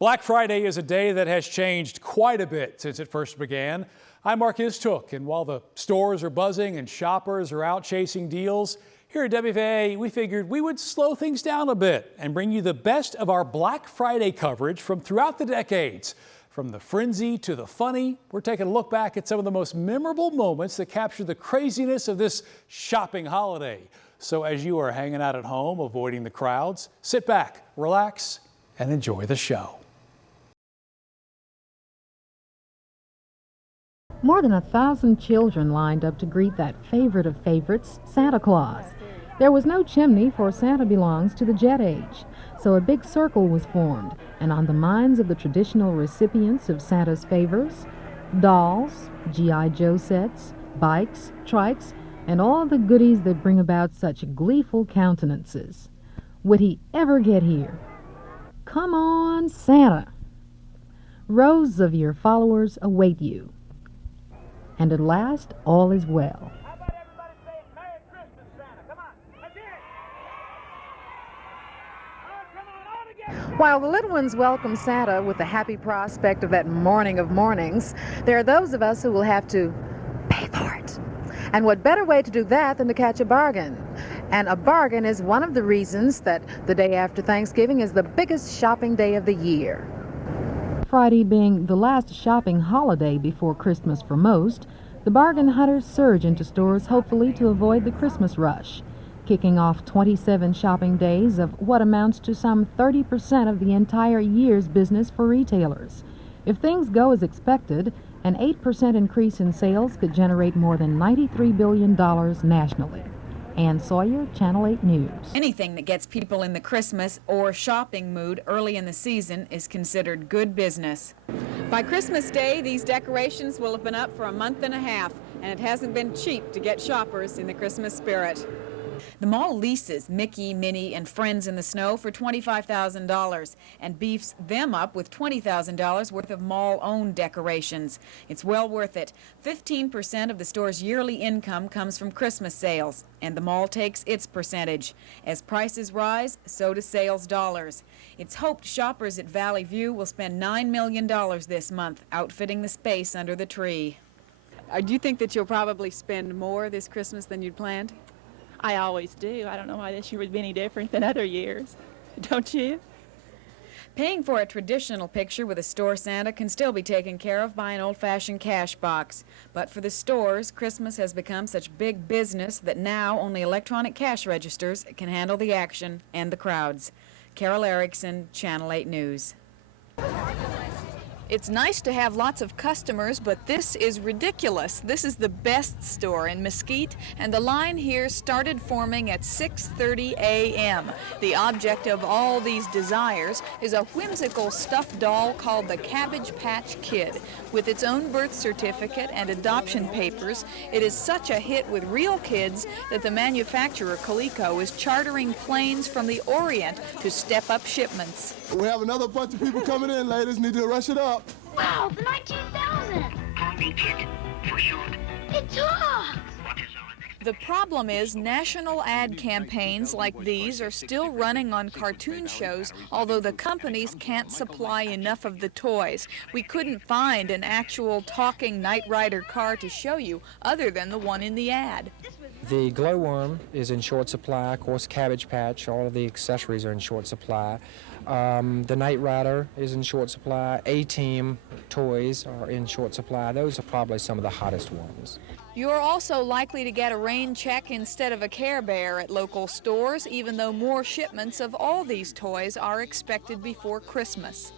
Black Friday is a day that has changed quite a bit since it first began. I'm wackiest, and while the stores are buzzing and shoppers are out chasing deals, here at WFAA, we figured we would slow things down a bit and bring you the best of our Black Friday coverage from throughout the decades. From the frenzy to the funny, we're taking a look back at some of the most memorable moments that capture the craziness of this shopping holiday. So as you are hanging out at home, avoiding the crowds, sit back, relax, and enjoy the show. More than 1,000 children lined up to greet that favorite of favorites, Santa Claus. There was no chimney, for Santa belongs to the jet age, so a big circle was formed, and on the minds of the traditional recipients of Santa's favors, dolls, G.I. Joe sets, bikes, trikes, and all the goodies that bring about such gleeful countenances. Would he ever get here? Come on, Santa! Rows of your followers await you. And at last, all is well. How about everybody saying Merry Christmas, Santa? Come on, let's hear it. Oh, come on, all together. While the little ones welcome Santa with the happy prospect of that morning of mornings, there are those of us who will have to pay for it. And what better way to do that than to catch a bargain? And a bargain is one of the reasons that the day after Thanksgiving is the biggest shopping day of the year. Friday being the last shopping holiday before Christmas for most, the bargain hunters surge into stores hopefully to avoid the Christmas rush, kicking off 27 shopping days of what amounts to some 30% of the entire year's business for retailers. If things go as expected, an 8% increase in sales could generate more than $93 billion nationally. Ann Sawyer, Channel 8 News. Anything that gets people in the Christmas or shopping mood early in the season is considered good business. By Christmas Day, these decorations will have been up for a month and a half, and it hasn't been cheap to get shoppers in the Christmas spirit. The mall leases Mickey, Minnie, and Friends in the Snow for $25,000 and beefs them up with $20,000 worth of mall-owned decorations. It's well worth it. 15% of the store's yearly income comes from Christmas sales, and the mall takes its percentage. As prices rise, so do sales dollars. It's hoped shoppers at Valley View will spend $9 million this month outfitting the space under the tree. Do you think that you'll probably spend more this Christmas than you'd planned? I always do. I don't know why this year would be any different than other years. Don't you? Paying for a traditional picture with a store Santa can still be taken care of by an old-fashioned cash box. But for the stores, Christmas has become such big business that now only electronic cash registers can handle the action and the crowds. Carol Erickson, Channel 8 News. It's nice to have lots of customers, but this is ridiculous. This is the best store in Mesquite, and the line here started forming at 6:30 a.m. The object of all these desires is a whimsical stuffed doll called the Cabbage Patch Kid. With its own birth certificate and adoption papers, it is such a hit with real kids that the manufacturer, Coleco, is chartering planes from the Orient to step up shipments. We have another bunch of people coming in, ladies. Need to rush it up. Wow, the 19,000! Happy Kid, for short. It talks! The problem is national ad campaigns like these are still running on cartoon shows, although the companies can't supply enough of the toys. We couldn't find an actual talking Knight Rider car to show you other than the one in the ad. The glowworm is in short supply. Of course, Cabbage Patch, all of the accessories are in short supply. The Knight Rider is in short supply. A-Team toys are in short supply. Those are probably some of the hottest ones. You're also likely to get a rain check instead of a Care Bear at local stores, even though more shipments of all these toys are expected before Christmas.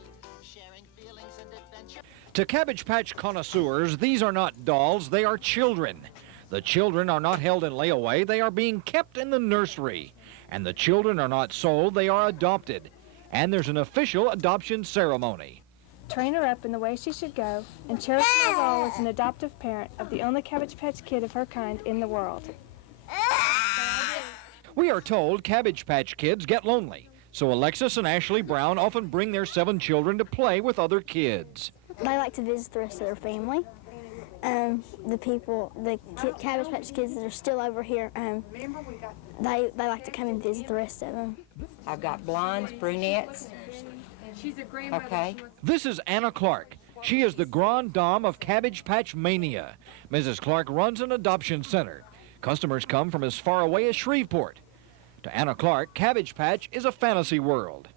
To Cabbage Patch connoisseurs, these are not dolls, they are children. The children are not held in layaway, they are being kept in the nursery. And the children are not sold, they are adopted. And there's an official adoption ceremony. Train her up in the way she should go, and cherish my role as an adoptive parent of the only Cabbage Patch Kid of her kind in the world. We are told Cabbage Patch Kids get lonely, so Alexis and Ashley Brown often bring their 7 children to play with other kids. They like to visit the rest of their family. The Cabbage Patch Kids that are still over here, they like to come and visit the rest of them. I've got blondes, brunettes, Okay. This is Anna Clark. She is the grande dame of Cabbage Patch mania. Mrs. Clark runs an adoption center. Customers come from as far away as Shreveport. To Anna Clark, Cabbage Patch is a fantasy world.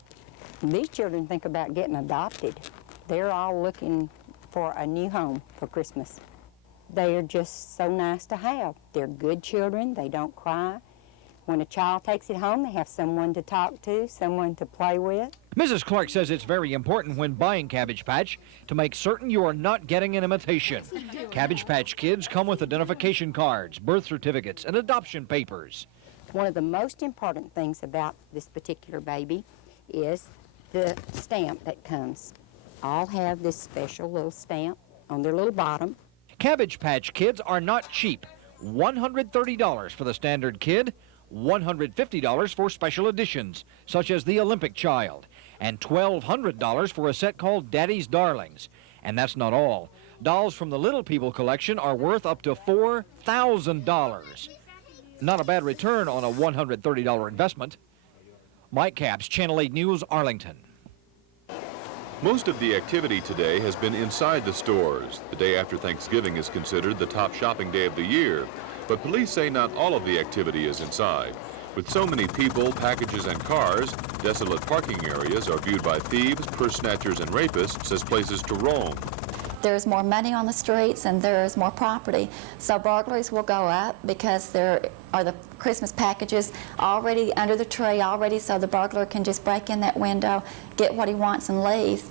These children think about getting adopted. They're all looking for a new home for Christmas. They are just so nice to have. They're good children. They don't cry. When a child takes it home, they have someone to talk to, someone to play with. Mrs. Clark says it's very important when buying Cabbage Patch to make certain you are not getting an imitation. Cabbage Patch kids come with identification cards, birth certificates, and adoption papers. One of the most important things about this particular baby is the stamp that comes. All have this special little stamp on their little bottom. Cabbage Patch kids are not cheap. $130 for the standard kid, $150 for special editions, such as the Olympic Child, and $1,200 for a set called Daddy's Darlings. And that's not all. Dolls from the Little People collection are worth up to $4,000. Not a bad return on a $130 investment. Mike Capps, Channel 8 News, Arlington. Most of the activity today has been inside the stores. The day after Thanksgiving is considered the top shopping day of the year. But police say not all of the activity is inside. With so many people, packages, and cars, desolate parking areas are viewed by thieves, purse snatchers, and rapists as places to roam. There's more money on the streets and there's more property. So burglaries will go up because there are the Christmas packages already under the tree already, so the burglar can just break in that window, get what he wants, and leave.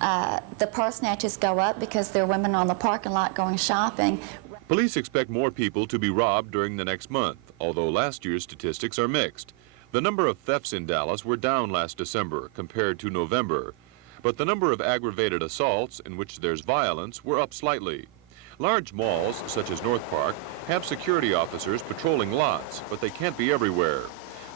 The purse snatches go up because there are women on the parking lot going shopping. Police expect more people to be robbed during the next month, although last year's statistics are mixed. The number of thefts in Dallas were down last December compared to November, but the number of aggravated assaults in which there's violence were up slightly. Large malls, such as North Park, have security officers patrolling lots, but they can't be everywhere.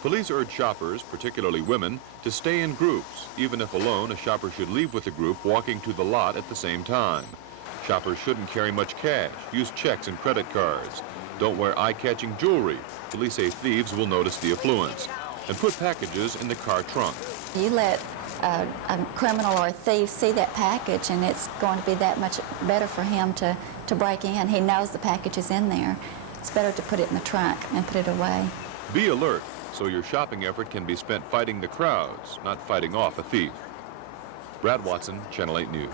Police urge shoppers, particularly women, to stay in groups. Even if alone, a shopper should leave with a group walking to the lot at the same time. Shoppers shouldn't carry much cash, use checks and credit cards. Don't wear eye-catching jewelry. Police say thieves will notice the affluence. And put packages in the car trunk. You let a criminal or a thief see that package and it's going to be that much better for him to break in. He knows the package is in there. It's better to put it in the trunk and put it away. Be alert, so your shopping effort can be spent fighting the crowds, not fighting off a thief. Brad Watson, Channel 8 News.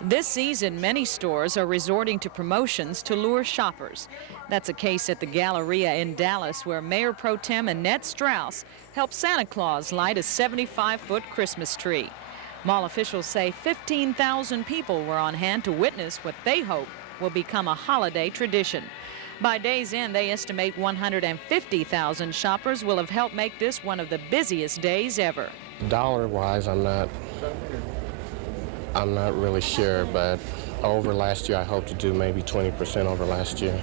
This season, many stores are resorting to promotions to lure shoppers. That's a case at the Galleria in Dallas, where Mayor Pro Tem Annette Strauss helped Santa Claus light a 75-foot Christmas tree. Mall officials say 15,000 people were on hand to witness what they hope will become a holiday tradition. By day's end, they estimate 150,000 shoppers will have helped make this one of the busiest days ever. Dollar-wise, I'm not really sure, but over last year, I hope to do maybe 20% over last year.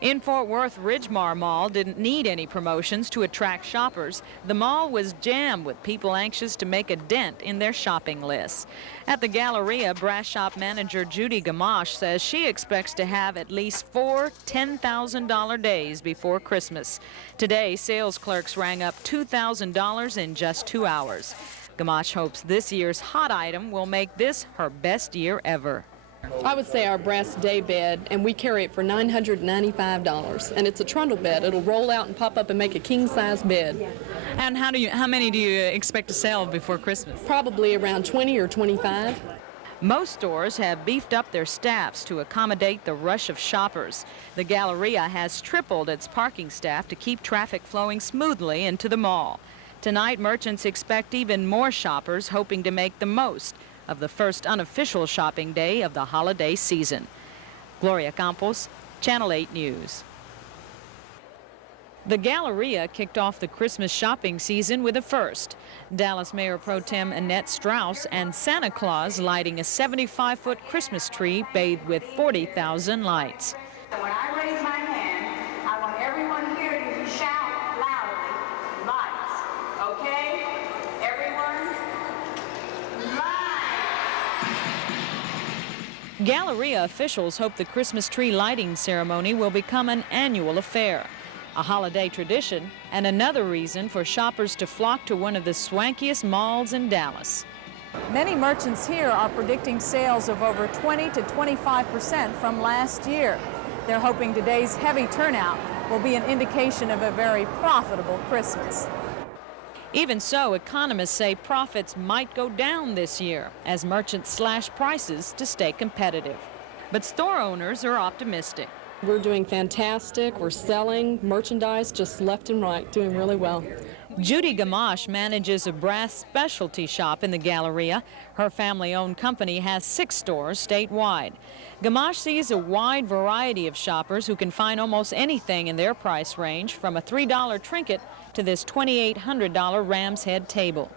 In Fort Worth, Ridgemar Mall didn't need any promotions to attract shoppers. The mall was jammed with people anxious to make a dent in their shopping lists. At the Galleria, brass shop manager Judy Gamache says she expects to have at least 4 $10,000 days before Christmas. Today, sales clerks rang up $2,000 in just 2 hours. Gamache hopes this year's hot item will make this her best year ever. I would say our brass day bed, and we carry it for $995, and it's a trundle bed. It'll roll out and pop up and make a king-size bed. And how many do you expect to sell before Christmas? Probably around 20 or 25. Most stores have beefed up their staffs to accommodate the rush of shoppers. The Galleria has tripled its parking staff to keep traffic flowing smoothly into the mall. Tonight, merchants expect even more shoppers, hoping to make the most of the first unofficial shopping day of the holiday season. Gloria Campos, Channel 8 News. The Galleria kicked off the Christmas shopping season with a first. Dallas Mayor Pro Tem Annette Strauss and Santa Claus lighting a 75-foot Christmas tree bathed with 40,000 lights. When I raise my hand, I want everyone here to shout loudly, lights, okay? Everyone, lights! Galleria officials hope the Christmas tree lighting ceremony will become an annual affair. a holiday tradition and another reason for shoppers to flock to one of the swankiest malls in Dallas. Many merchants here are predicting sales of over 20 to 25% from last year. They're hoping today's heavy turnout will be an indication of a very profitable Christmas. Even so, economists say profits might go down this year as merchants slash prices to stay competitive. But store owners are optimistic. We're doing fantastic. We're selling merchandise just left and right, doing really well. Judy Gamache manages a brass specialty shop in the Galleria. Her family-owned company has 6 stores statewide. Gamache sees a wide variety of shoppers who can find almost anything in their price range, from a $3 trinket to this $2,800 ram's head table.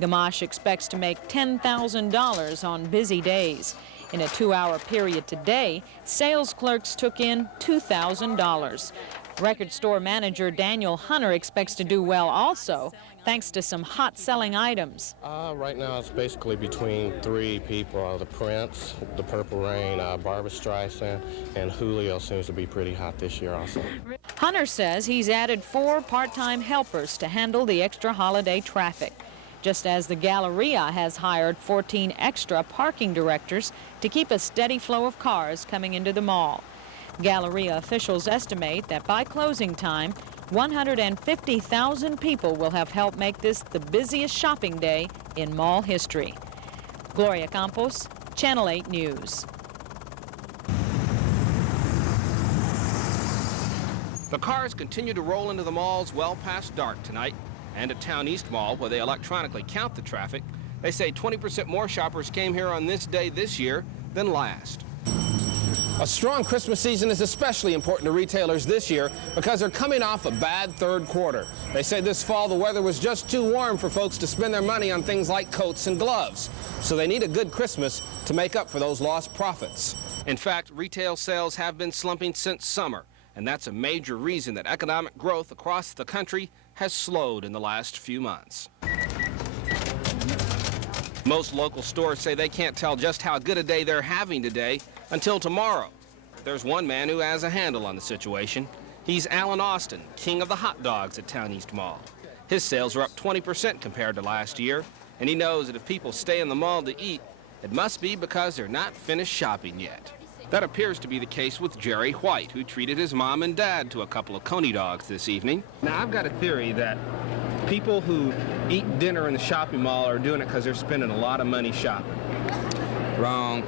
Gamache expects to make $10,000 on busy days. In a 2-hour period today, sales clerks took in $2,000. Record store manager Daniel Hunter expects to do well also, thanks to some hot-selling items. Right now it's basically between 3 people. The Prince, the Purple Rain, Barbra Streisand, and Julio seems to be pretty hot this year also. Hunter says he's added 4 part-time helpers to handle the extra holiday traffic, just as the Galleria has hired 14 extra parking directors to keep a steady flow of cars coming into the mall. Galleria officials estimate that by closing time, 150,000 people will have helped make this the busiest shopping day in mall history. Gloria Campos, Channel 8 News. The cars continue to roll into the malls well past dark tonight. And at Town East Mall, where they electronically count the traffic, they say 20% more shoppers came here on this day this year than last. A strong Christmas season is especially important to retailers this year because they're coming off a bad third quarter. They say this fall the weather was just too warm for folks to spend their money on things like coats and gloves. So they need a good Christmas to make up for those lost profits. In fact, retail sales have been slumping since summer, and that's a major reason that economic growth across the country has slowed in the last few months. Most local stores say they can't tell just how good a day they're having today until tomorrow. There's one man who has a handle on the situation. He's Alan Austin, king of the hot dogs at Town East Mall. His sales are up 20% compared to last year, and he knows that if people stay in the mall to eat, it must be because they're not finished shopping yet. That appears to be the case with Jerry White, who treated his mom and dad to a couple of coney dogs this evening. Now, I've got a theory that people who eat dinner in the shopping mall are doing it because they're spending a lot of money shopping. Wrong.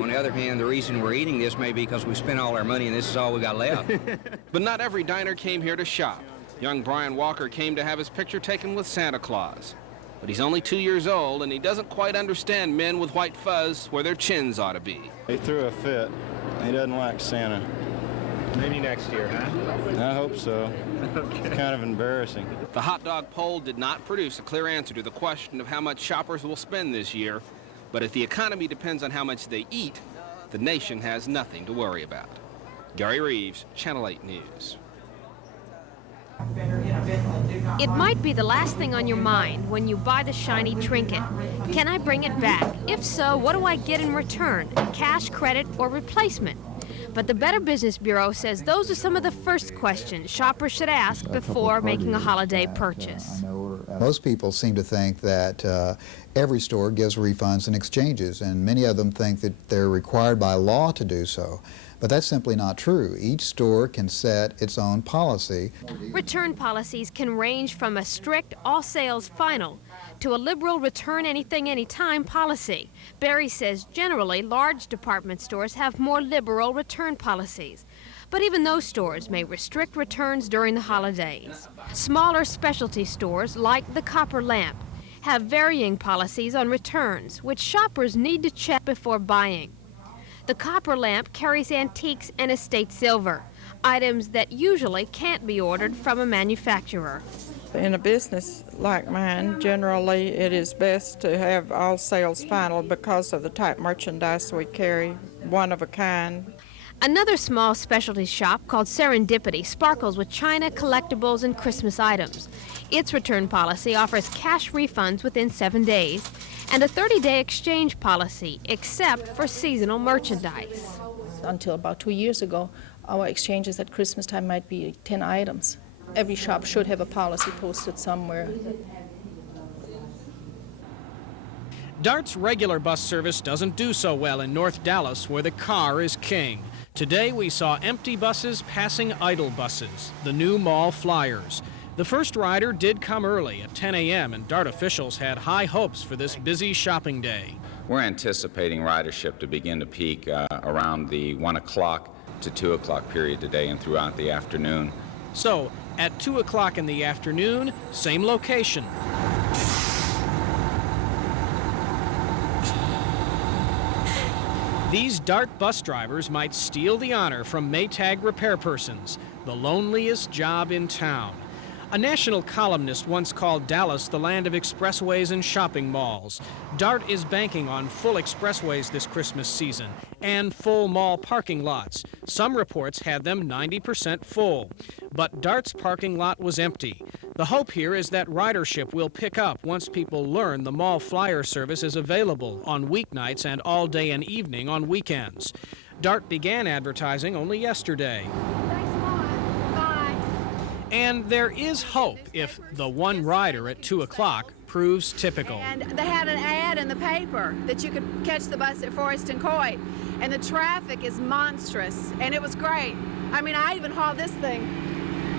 On the other hand, the reason we're eating this may be because we spent all our money and this is all we got left. But not every diner came here to shop. Young Brian Walker came to have his picture taken with Santa Claus. But he's only 2 years old, and he doesn't quite understand men with white fuzz where their chins ought to be. He threw a fit. He doesn't like Santa. Maybe next year, huh? I hope so. It's kind of embarrassing. The hot dog poll did not produce a clear answer to the question of how much shoppers will spend this year. But if the economy depends on how much they eat, the nation has nothing to worry about. Gary Reeves, Channel 8 News. It might be the last thing on your mind when you buy the shiny trinket. Can I bring it back? If so, what do I get in return? Cash, credit, or replacement? But the Better Business Bureau says those are some of the first questions shoppers should ask before making a holiday purchase. Most people seem to think that every store gives refunds and exchanges, and many of them think that they're required by law to do so. But that's simply not true. Each store can set its own policy. Return policies can range from a strict all sales final to a liberal return anything anytime policy. Barry says generally large department stores have more liberal return policies. But even those stores may restrict returns during the holidays. Smaller specialty stores like the Copper Lamp have varying policies on returns, which shoppers need to check before buying. The Copper Lamp carries antiques and estate silver, items that usually can't be ordered from a manufacturer. In a business like mine, generally it is best to have all sales final because of the type merchandise we carry, one of a kind. Another small specialty shop called Serendipity sparkles with china, collectibles, and Christmas items. Its return policy offers cash refunds within 7 days and a 30-day exchange policy, except for seasonal merchandise. Until about 2 years ago, our exchanges at Christmas time might be 10 items. Every shop should have a policy posted somewhere. DART's regular bus service doesn't do so well in North Dallas, where the car is king. Today we saw empty buses passing idle buses, the new mall flyers. The first rider did come early at 10 a.m., and DART officials had high hopes for this busy shopping day. We're anticipating ridership to begin to peak around the 1 o'clock to 2 o'clock period today and throughout the afternoon. So, at 2 o'clock in the afternoon, same location. These DART bus drivers might steal the honor from Maytag repair persons, the loneliest job in town. A national columnist once called Dallas the land of expressways and shopping malls. DART is banking on full expressways this Christmas season and full mall parking lots. Some reports had them 90% full. But DART's parking lot was empty. The hope here is that ridership will pick up once people learn the mall flyer service is available on weeknights and all day and evening on weekends. DART began advertising only yesterday. And there is hope if the one rider at 2 o'clock proves typical. And they had an ad in the paper that you could catch the bus at Forest and Coit. And the traffic is monstrous, and it was great. I mean, I even hauled this thing,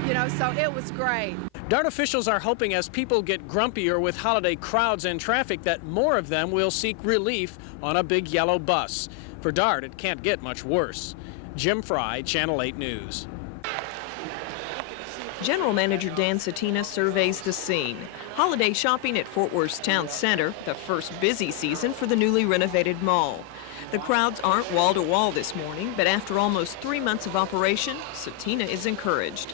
you know, so it was great. DART officials are hoping as people get grumpier with holiday crowds and traffic that more of them will seek relief on a big yellow bus. For DART, it can't get much worse. Jim Fry, Channel 8 News. General Manager Dan Satina surveys the scene. Holiday shopping at Fort Worth's Town Center, the first busy season for the newly renovated mall. The crowds aren't wall-to-wall this morning, but after almost 3 months of operation, Satina is encouraged.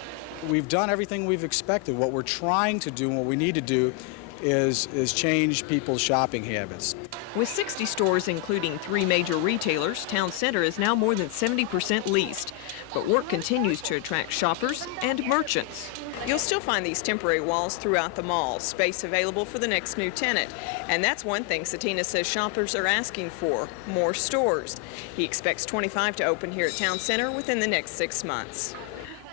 We've done everything we've expected. What we're trying to do and what we need to do is change people's shopping habits. With 60 stores, including 3 major retailers, Town Center is now more than 70% leased. But work continues to attract shoppers and merchants. You'll still find these temporary walls throughout the mall, space available for the next new tenant. And that's one thing Satina says shoppers are asking for, more stores. He expects 25 to open here at Town Center within the next 6 months.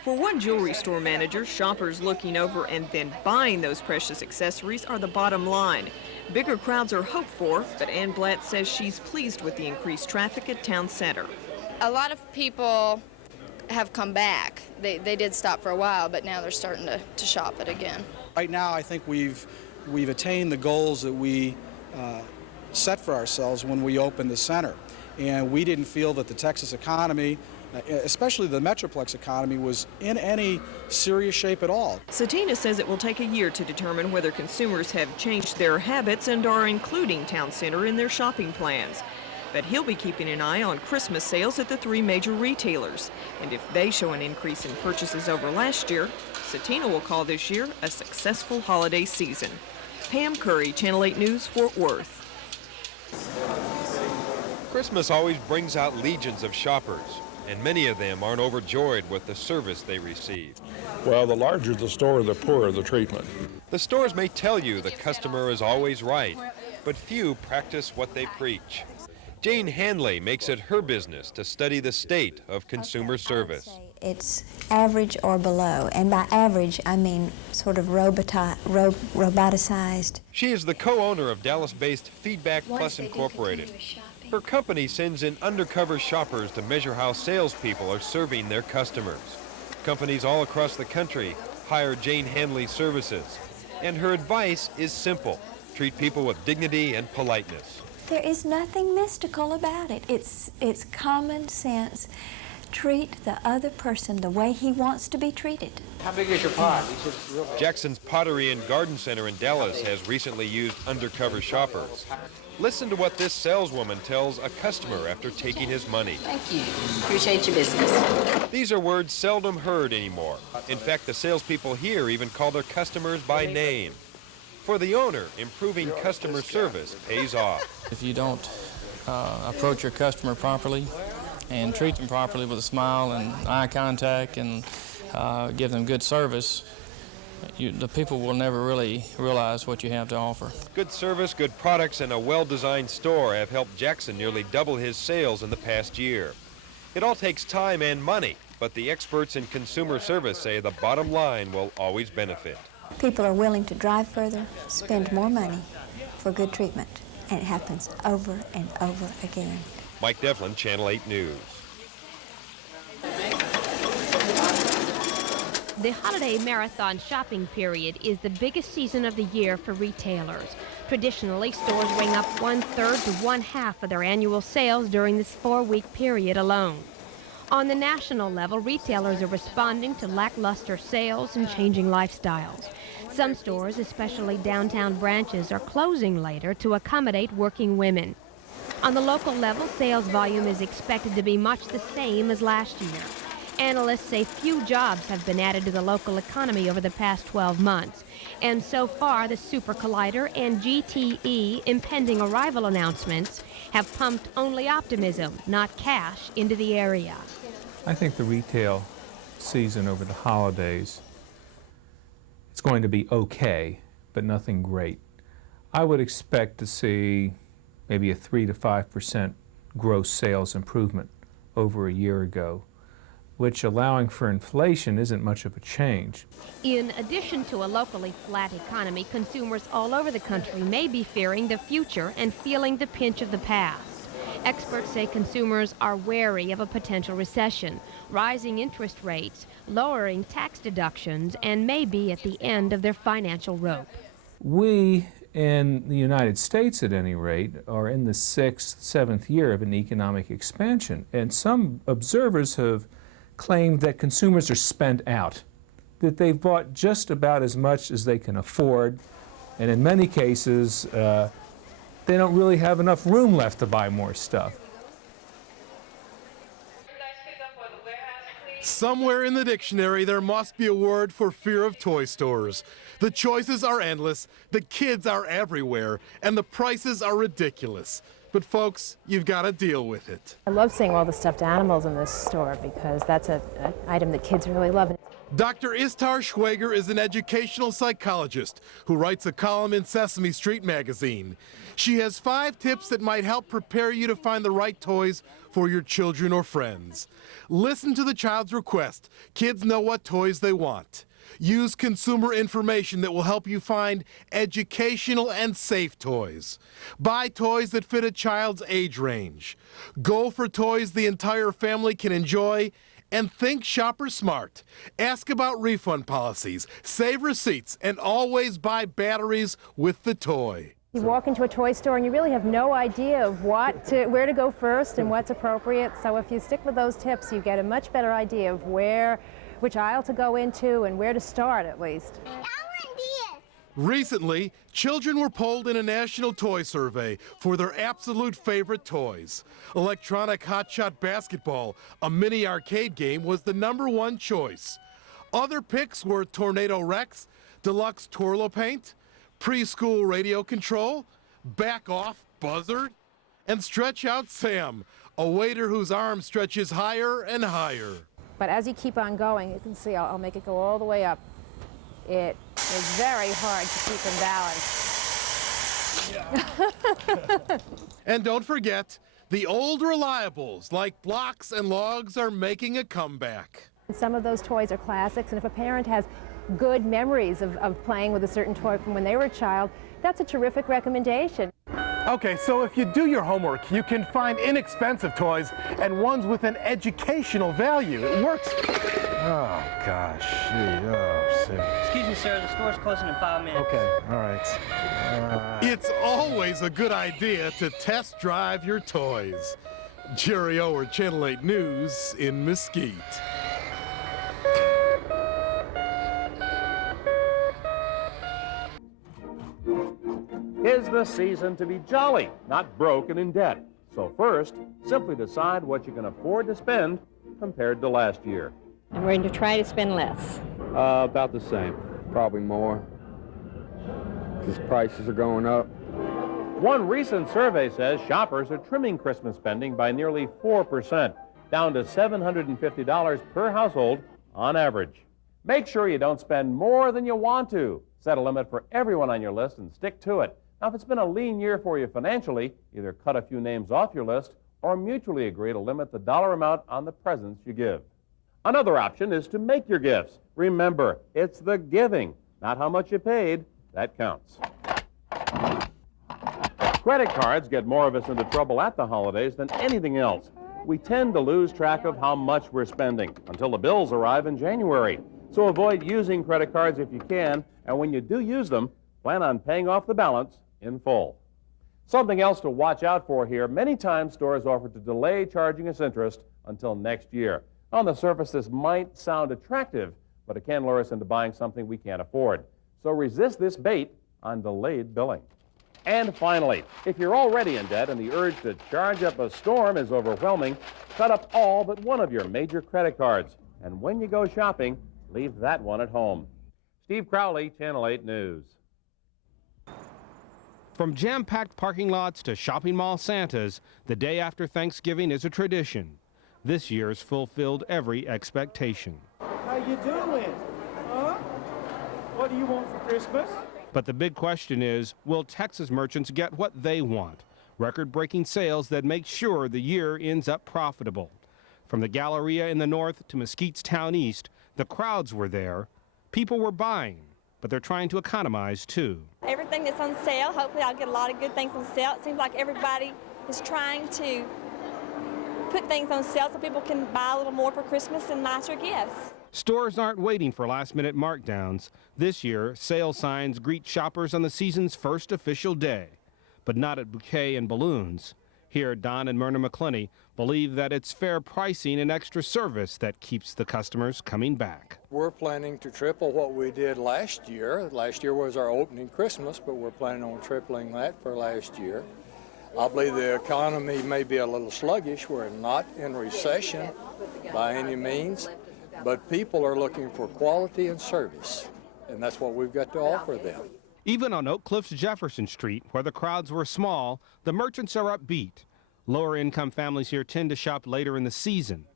For one jewelry store manager, shoppers looking over and then buying those precious accessories are the bottom line. Bigger crowds are hoped for, but Ann Blatt says she's pleased with the increased traffic at Town Center. A lot of people have come back. They did stop for a while, but now they're starting to shop it again. Right now, I think we've attained the goals that we set for ourselves when we opened the center. And we didn't feel that the Texas economy, especially the Metroplex economy, was in any serious shape at all. Satina says it will take a year to determine whether consumers have changed their habits and are including Town Center in their shopping plans. But he'll be keeping an eye on Christmas sales at the 3 major retailers. And if they show an increase in purchases over last year, Satina will call this year a successful holiday season. Pam Curry, Channel 8 News, Fort Worth. Christmas always brings out legions of shoppers, and many of them aren't overjoyed with the service they receive. Well, the larger the store, the poorer the treatment. The stores may tell you the customer is always right, but few practice what they preach. Jane Hanley makes it her business to study the state of consumer service. It's average or below, and by average I mean sort of roboticized. She is the co-owner of Dallas-based Feedback Plus Incorporated. Her company sends in undercover shoppers to measure how salespeople are serving their customers. Companies all across the country hire Jane Hanley's services, and her advice is simple: treat people with dignity and politeness. There is nothing mystical about it. It's common sense. Treat the other person the way he wants to be treated. How big is your pot? Jackson's Pottery and Garden Center in Dallas has recently used undercover shoppers. Listen to what this saleswoman tells a customer after taking his money. Thank you. Appreciate your business. These are words seldom heard anymore. In fact, the salespeople here even call their customers by name. For the owner, improving customer service pays off. If you don't approach your customer properly and treat them properly with a smile and eye contact and give them good service, the people will never really realize what you have to offer. Good service, good products, and a well-designed store have helped Jackson nearly double his sales in the past year. It all takes time and money, but the experts in consumer service say the bottom line will always benefit. People are willing to drive further, spend more money for good treatment, and it happens over and over again. Mike Devlin, Channel 8 News. The holiday marathon shopping period is the biggest season of the year for retailers. Traditionally, stores ring up 1/3 to 1/2 of their annual sales during this 4-week period alone. On the national level, retailers are responding to lackluster sales and changing lifestyles. Some stores, especially downtown branches, are closing later to accommodate working women. On the local level, sales volume is expected to be much the same as last year. Analysts say few jobs have been added to the local economy over the past 12 months. And so far, the Super Collider and GTE impending arrival announcements have pumped only optimism, not cash, into the area. I think the retail season over the holidays, it's going to be okay, but nothing great. I would expect to see maybe a 3 to 5% gross sales improvement over a year ago, which, allowing for inflation, isn't much of a change. In addition to a locally flat economy, consumers all over the country may be fearing the future and feeling the pinch of the past. Experts say consumers are wary of a potential recession, rising interest rates, lowering tax deductions, and may be at the end of their financial rope. We, in the United States at any rate, are in the 6th, 7th year of an economic expansion, and some observers have claimed that consumers are spent out, that they've bought just about as much as they can afford, and in many cases, they don't really have enough room left to buy more stuff. Somewhere in the dictionary, there must be a word for fear of toy stores. The choices are endless, the kids are everywhere, and the prices are ridiculous. But folks, you've got to deal with it. I love seeing all the stuffed animals in this store because that's an item that kids really love. Dr. Istar Schwager is an educational psychologist who writes a column in Sesame Street magazine. She has 5 tips that might help prepare you to find the right toys for your children or friends. Listen to the child's request. Kids know what toys they want. Use consumer information that will help you find educational and safe toys. Buy toys that fit a child's age range. Go for toys the entire family can enjoy. And think shopper smart. Ask about refund policies, save receipts, and always buy batteries with the toy. You walk into a toy store and you really have no idea of where to go first and what's appropriate. So if you stick with those tips, you get a much better idea of which aisle to go into and where to start at least. Recently, children were polled in a national toy survey for their absolute favorite toys. Electronic hotshot basketball, a mini arcade game, was the #1 choice. Other picks were Tornado Rex, deluxe Twirlo paint, preschool radio control, back off Buzzard, and Stretch Out Sam, a waiter whose arm stretches higher and higher. But as you keep on going, you can see I'll make it go all the way up. It is very hard to keep them balanced. And don't forget, the old reliables like blocks and logs are making a comeback. Some of those toys are classics, and if a parent has good memories of playing with a certain toy from when they were a child, that's a terrific recommendation. Okay, so if you do your homework, you can find inexpensive toys and ones with an educational value. It works. Oh, gosh. Excuse me, sir. The store's closing in 5 minutes. Okay, all right. It's always a good idea to test drive your toys. Jerry Ower, Channel 8 News in Mesquite. Is the season to be jolly, not broke and in debt. So first, simply decide what you can afford to spend compared to last year. I'm going to try to spend less. About the same, probably more, because prices are going up. One recent survey says shoppers are trimming Christmas spending by nearly 4%, down to $750 per household on average. Make sure you don't spend more than you want to. Set a limit for everyone on your list and stick to it. Now, if it's been a lean year for you financially, either cut a few names off your list or mutually agree to limit the dollar amount on the presents you give. Another option is to make your gifts. Remember, it's the giving, not how much you paid, that counts. Credit cards get more of us into trouble at the holidays than anything else. We tend to lose track of how much we're spending until the bills arrive in January. So avoid using credit cards if you can, and when you do use them, plan on paying off the balance in full. Something else to watch out for here, many times stores offer to delay charging us interest until next year. On the surface, this might sound attractive, but it can lure us into buying something we can't afford. So resist this bait on delayed billing. And finally, if you're already in debt and the urge to charge up a storm is overwhelming, cut up all but one of your major credit cards. And when you go shopping, leave that one at home. Steve Crowley, Channel 8 News. From jam-packed parking lots to shopping mall Santas, the day after Thanksgiving is a tradition. This year's fulfilled every expectation. How you doing? Huh? What do you want for Christmas? But the big question is, will Texas merchants get what they want? Record-breaking sales that make sure the year ends up profitable. From the Galleria in the north to Mesquite's town east, the crowds were there. People were buying, but they're trying to economize too. Everything that's on sale, hopefully I'll get a lot of good things on sale. It seems like everybody is trying to put things on sale so people can buy a little more for Christmas and nicer gifts. Stores aren't waiting for last-minute markdowns. This year, sale signs greet shoppers on the season's first official day, but not at bouquet and balloons. Here, Don and Myrna McClenny believe that it's fair pricing and extra service that keeps the customers coming back. We're planning to triple what we did last year. Last year was our opening Christmas, but we're planning on tripling that for last year. I believe the economy may be a little sluggish. We're not in recession by any means, but people are looking for quality and service, and that's what we've got to offer them. Even on Oak Cliff's Jefferson Street, where the crowds were small, the merchants are upbeat. Lower-income families here tend to shop later in the season.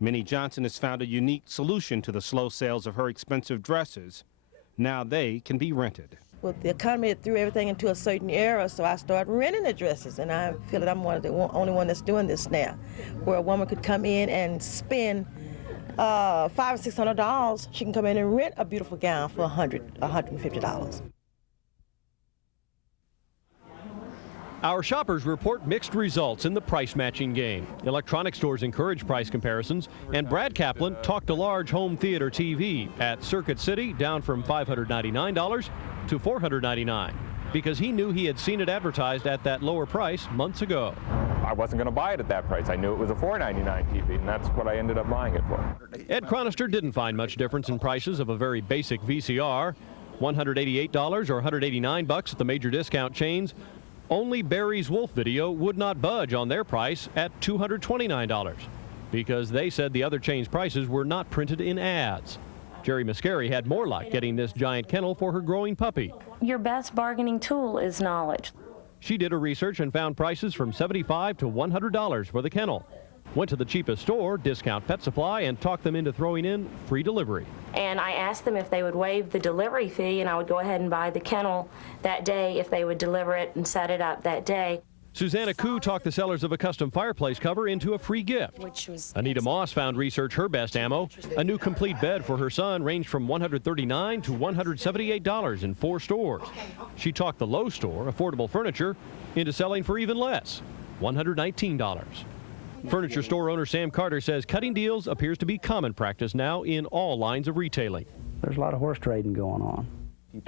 Minnie Johnson has found a unique solution to the slow sales of her expensive dresses. Now they can be rented. Well, the economy threw everything into a certain era, so I started renting the dresses, and I feel that I'm one of the only one that's doing this now, where a woman could come in and spend $500 or $600. She can come in and rent a beautiful gown for $100, $150. Our shoppers report mixed results in the price-matching game. Electronic stores encourage price comparisons, and Brad Kaplan talked a large home theater TV at Circuit City down from $599 to $499 because he knew he had seen it advertised at that lower price months ago. I wasn't going to buy it at that price. I knew it was a $499 TV, and that's what I ended up buying it for. Ed Chronister didn't find much difference in prices of a very basic VCR, $188 or $189 at the major discount chains. Only Barry's Wolf Video would not budge on their price at $229 because they said the other chain's prices were not printed in ads. Jerry Mascari had more luck getting this giant kennel for her growing puppy. Your best bargaining tool is knowledge. She did her research and found prices from $75 to $100 for the kennel. Went to the cheapest store, Discount Pet Supply, and talked them into throwing in free delivery. And I asked them if they would waive the delivery fee, and I would go ahead and buy the kennel that day if they would deliver it and set it up that day. Susanna Koo talked the sellers of a custom fireplace cover into a free gift. Anita Moss found research her best ammo. A new complete bed for her son ranged from $139 to $178 in 4 stores. She talked the Lowe's store, Affordable Furniture, into selling for even less, $119. Furniture store owner Sam Carter says cutting deals appears to be common practice now in all lines of retailing. There's a lot of horse trading going on.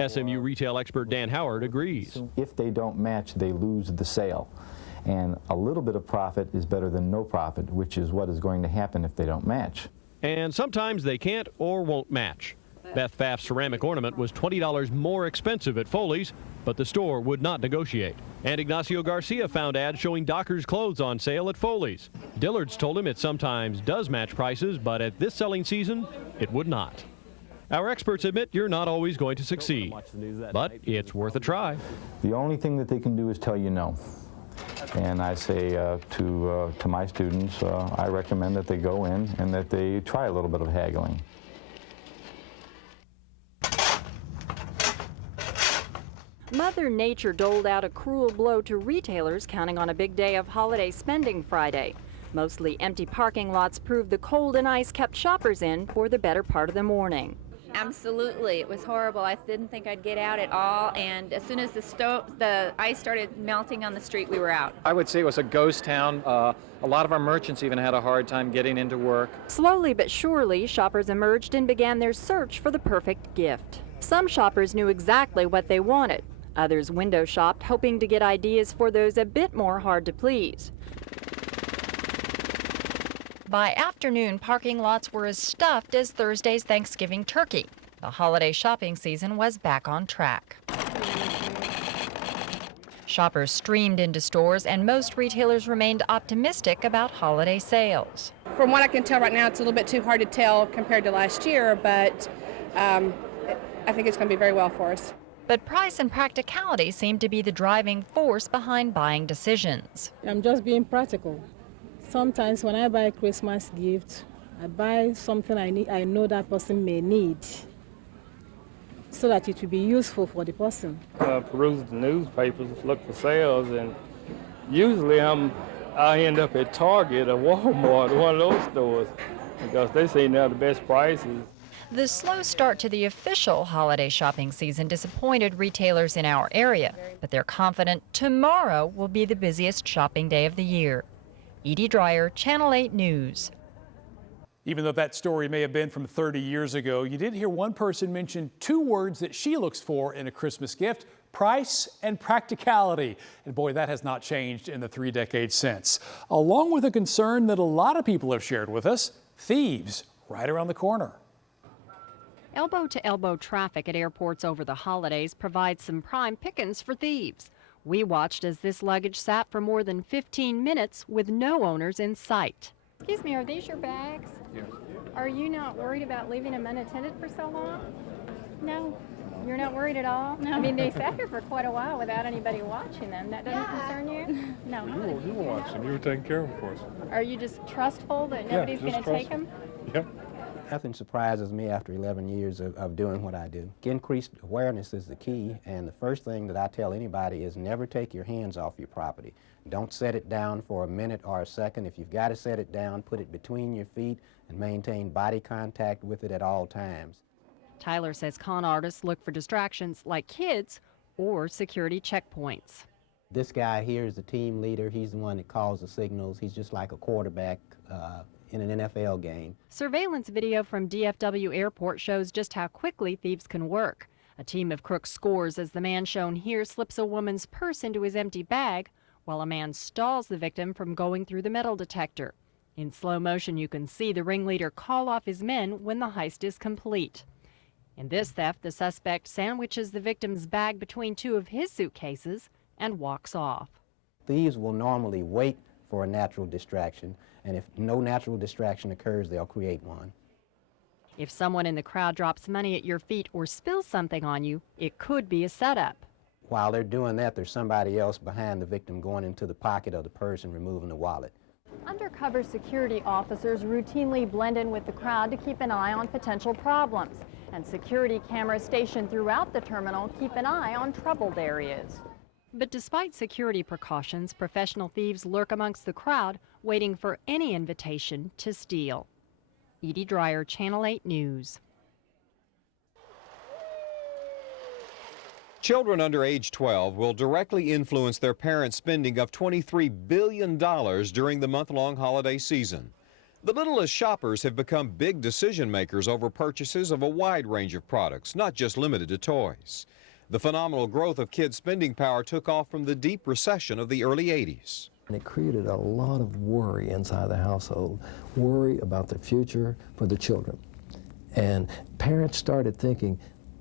SMU retail expert Dan Howard agrees. If they don't match, they lose the sale. And a little bit of profit is better than no profit, which is what is going to happen if they don't match. And sometimes they can't or won't match. Beth Pfaff's ceramic ornament was $20 more expensive at Foley's, but the store would not negotiate. And Ignacio Garcia found ads showing Docker's clothes on sale at Foley's. Dillard's told him it sometimes does match prices, but at this selling season, it would not. Our experts admit you're not always going to succeed, but it's worth a try. The only thing that they can do is tell you no. And I say to my students, I recommend that they go in and that they try a little bit of haggling. Mother Nature doled out a cruel blow to retailers counting on a big day of holiday spending Friday. Mostly empty parking lots prove the cold and ice kept shoppers in for the better part of the morning. Absolutely. It was horrible. I didn't think I'd get out at all, and as soon as the ice started melting on the street, we were out. I would say it was a ghost town. A lot of our merchants even had a hard time getting into work. Slowly but surely, shoppers emerged and began their search for the perfect gift. Some shoppers knew exactly what they wanted. Others window shopped, hoping to get ideas for those a bit more hard to please. By afternoon, parking lots were as stuffed as Thursday's Thanksgiving turkey. The holiday shopping season was back on track. Shoppers streamed into stores, and most retailers remained optimistic about holiday sales. From what I can tell right now, it's a little bit too hard to tell compared to last year, but I think it's going to be very well for us. But price and practicality seem to be the driving force behind buying decisions. I'm just being practical. Sometimes when I buy a Christmas gift, I buy something I know that person may need, so that it will be useful for the person. Peruse the newspapers, look for sales, and usually I end up at Target or Walmart, one of those stores, because they seem to have the best prices. The slow start to the official holiday shopping season disappointed retailers in our area, but they're confident tomorrow will be the busiest shopping day of the year. Edie Dreyer, Channel 8 News. Even though that story may have been from 30 years ago, you did hear one person mention two words that she looks for in a Christmas gift: price and practicality. And boy, that has not changed in the 3 decades since. Along with a concern that a lot of people have shared with us: thieves right around the corner. Elbow-to-elbow traffic at airports over the holidays provides some prime pickings for thieves. We watched as this luggage sat for more than 15 minutes with no owners in sight. Excuse me, are these your bags? Yes. Are you not worried about leaving them unattended for so long? No. You're not worried at all? No. I mean, they sat here for quite a while without anybody watching them. That doesn't concern you? No. You were watching. You were taking care of them for us. Are you just trustful that nobody's going to take them? Yep. Nothing surprises me after 11 years of doing what I do. Increased awareness is the key, and the first thing that I tell anybody is never take your hands off your property. Don't set it down for a minute or a second. If you've got to set it down, put it between your feet and maintain body contact with it at all times. Tyler says con artists look for distractions like kids or security checkpoints. This guy here is the team leader. He's the one that calls the signals. He's just like a quarterback in an NFL game. Surveillance video from DFW Airport shows just how quickly thieves can work. A team of crooks scores as the man shown here slips a woman's purse into his empty bag, while a man stalls the victim from going through the metal detector. In slow motion, you can see the ringleader call off his men when the heist is complete. In this theft, the suspect sandwiches the victim's bag between two of his suitcases and walks off. Thieves will normally wait for a natural distraction, and if no natural distraction occurs, they'll create one. If someone in the crowd drops money at your feet or spills something on you, it could be a setup. While they're doing that, there's somebody else behind the victim going into the pocket of the purse and removing the wallet. Undercover security officers routinely blend in with the crowd to keep an eye on potential problems. And security cameras stationed throughout the terminal keep an eye on troubled areas. But despite security precautions, professional thieves lurk amongst the crowd, waiting for any invitation to steal. Edie Dreyer, Channel 8 News. Children under age 12 will directly influence their parents' spending of $23 billion during the month-long holiday season. The littlest shoppers have become big decision makers over purchases of a wide range of products, not just limited to toys. The phenomenal growth of kids' spending power took off from the deep recession of the early 80s. It created a lot of worry inside the household, worry about the future for the children. And parents started thinking,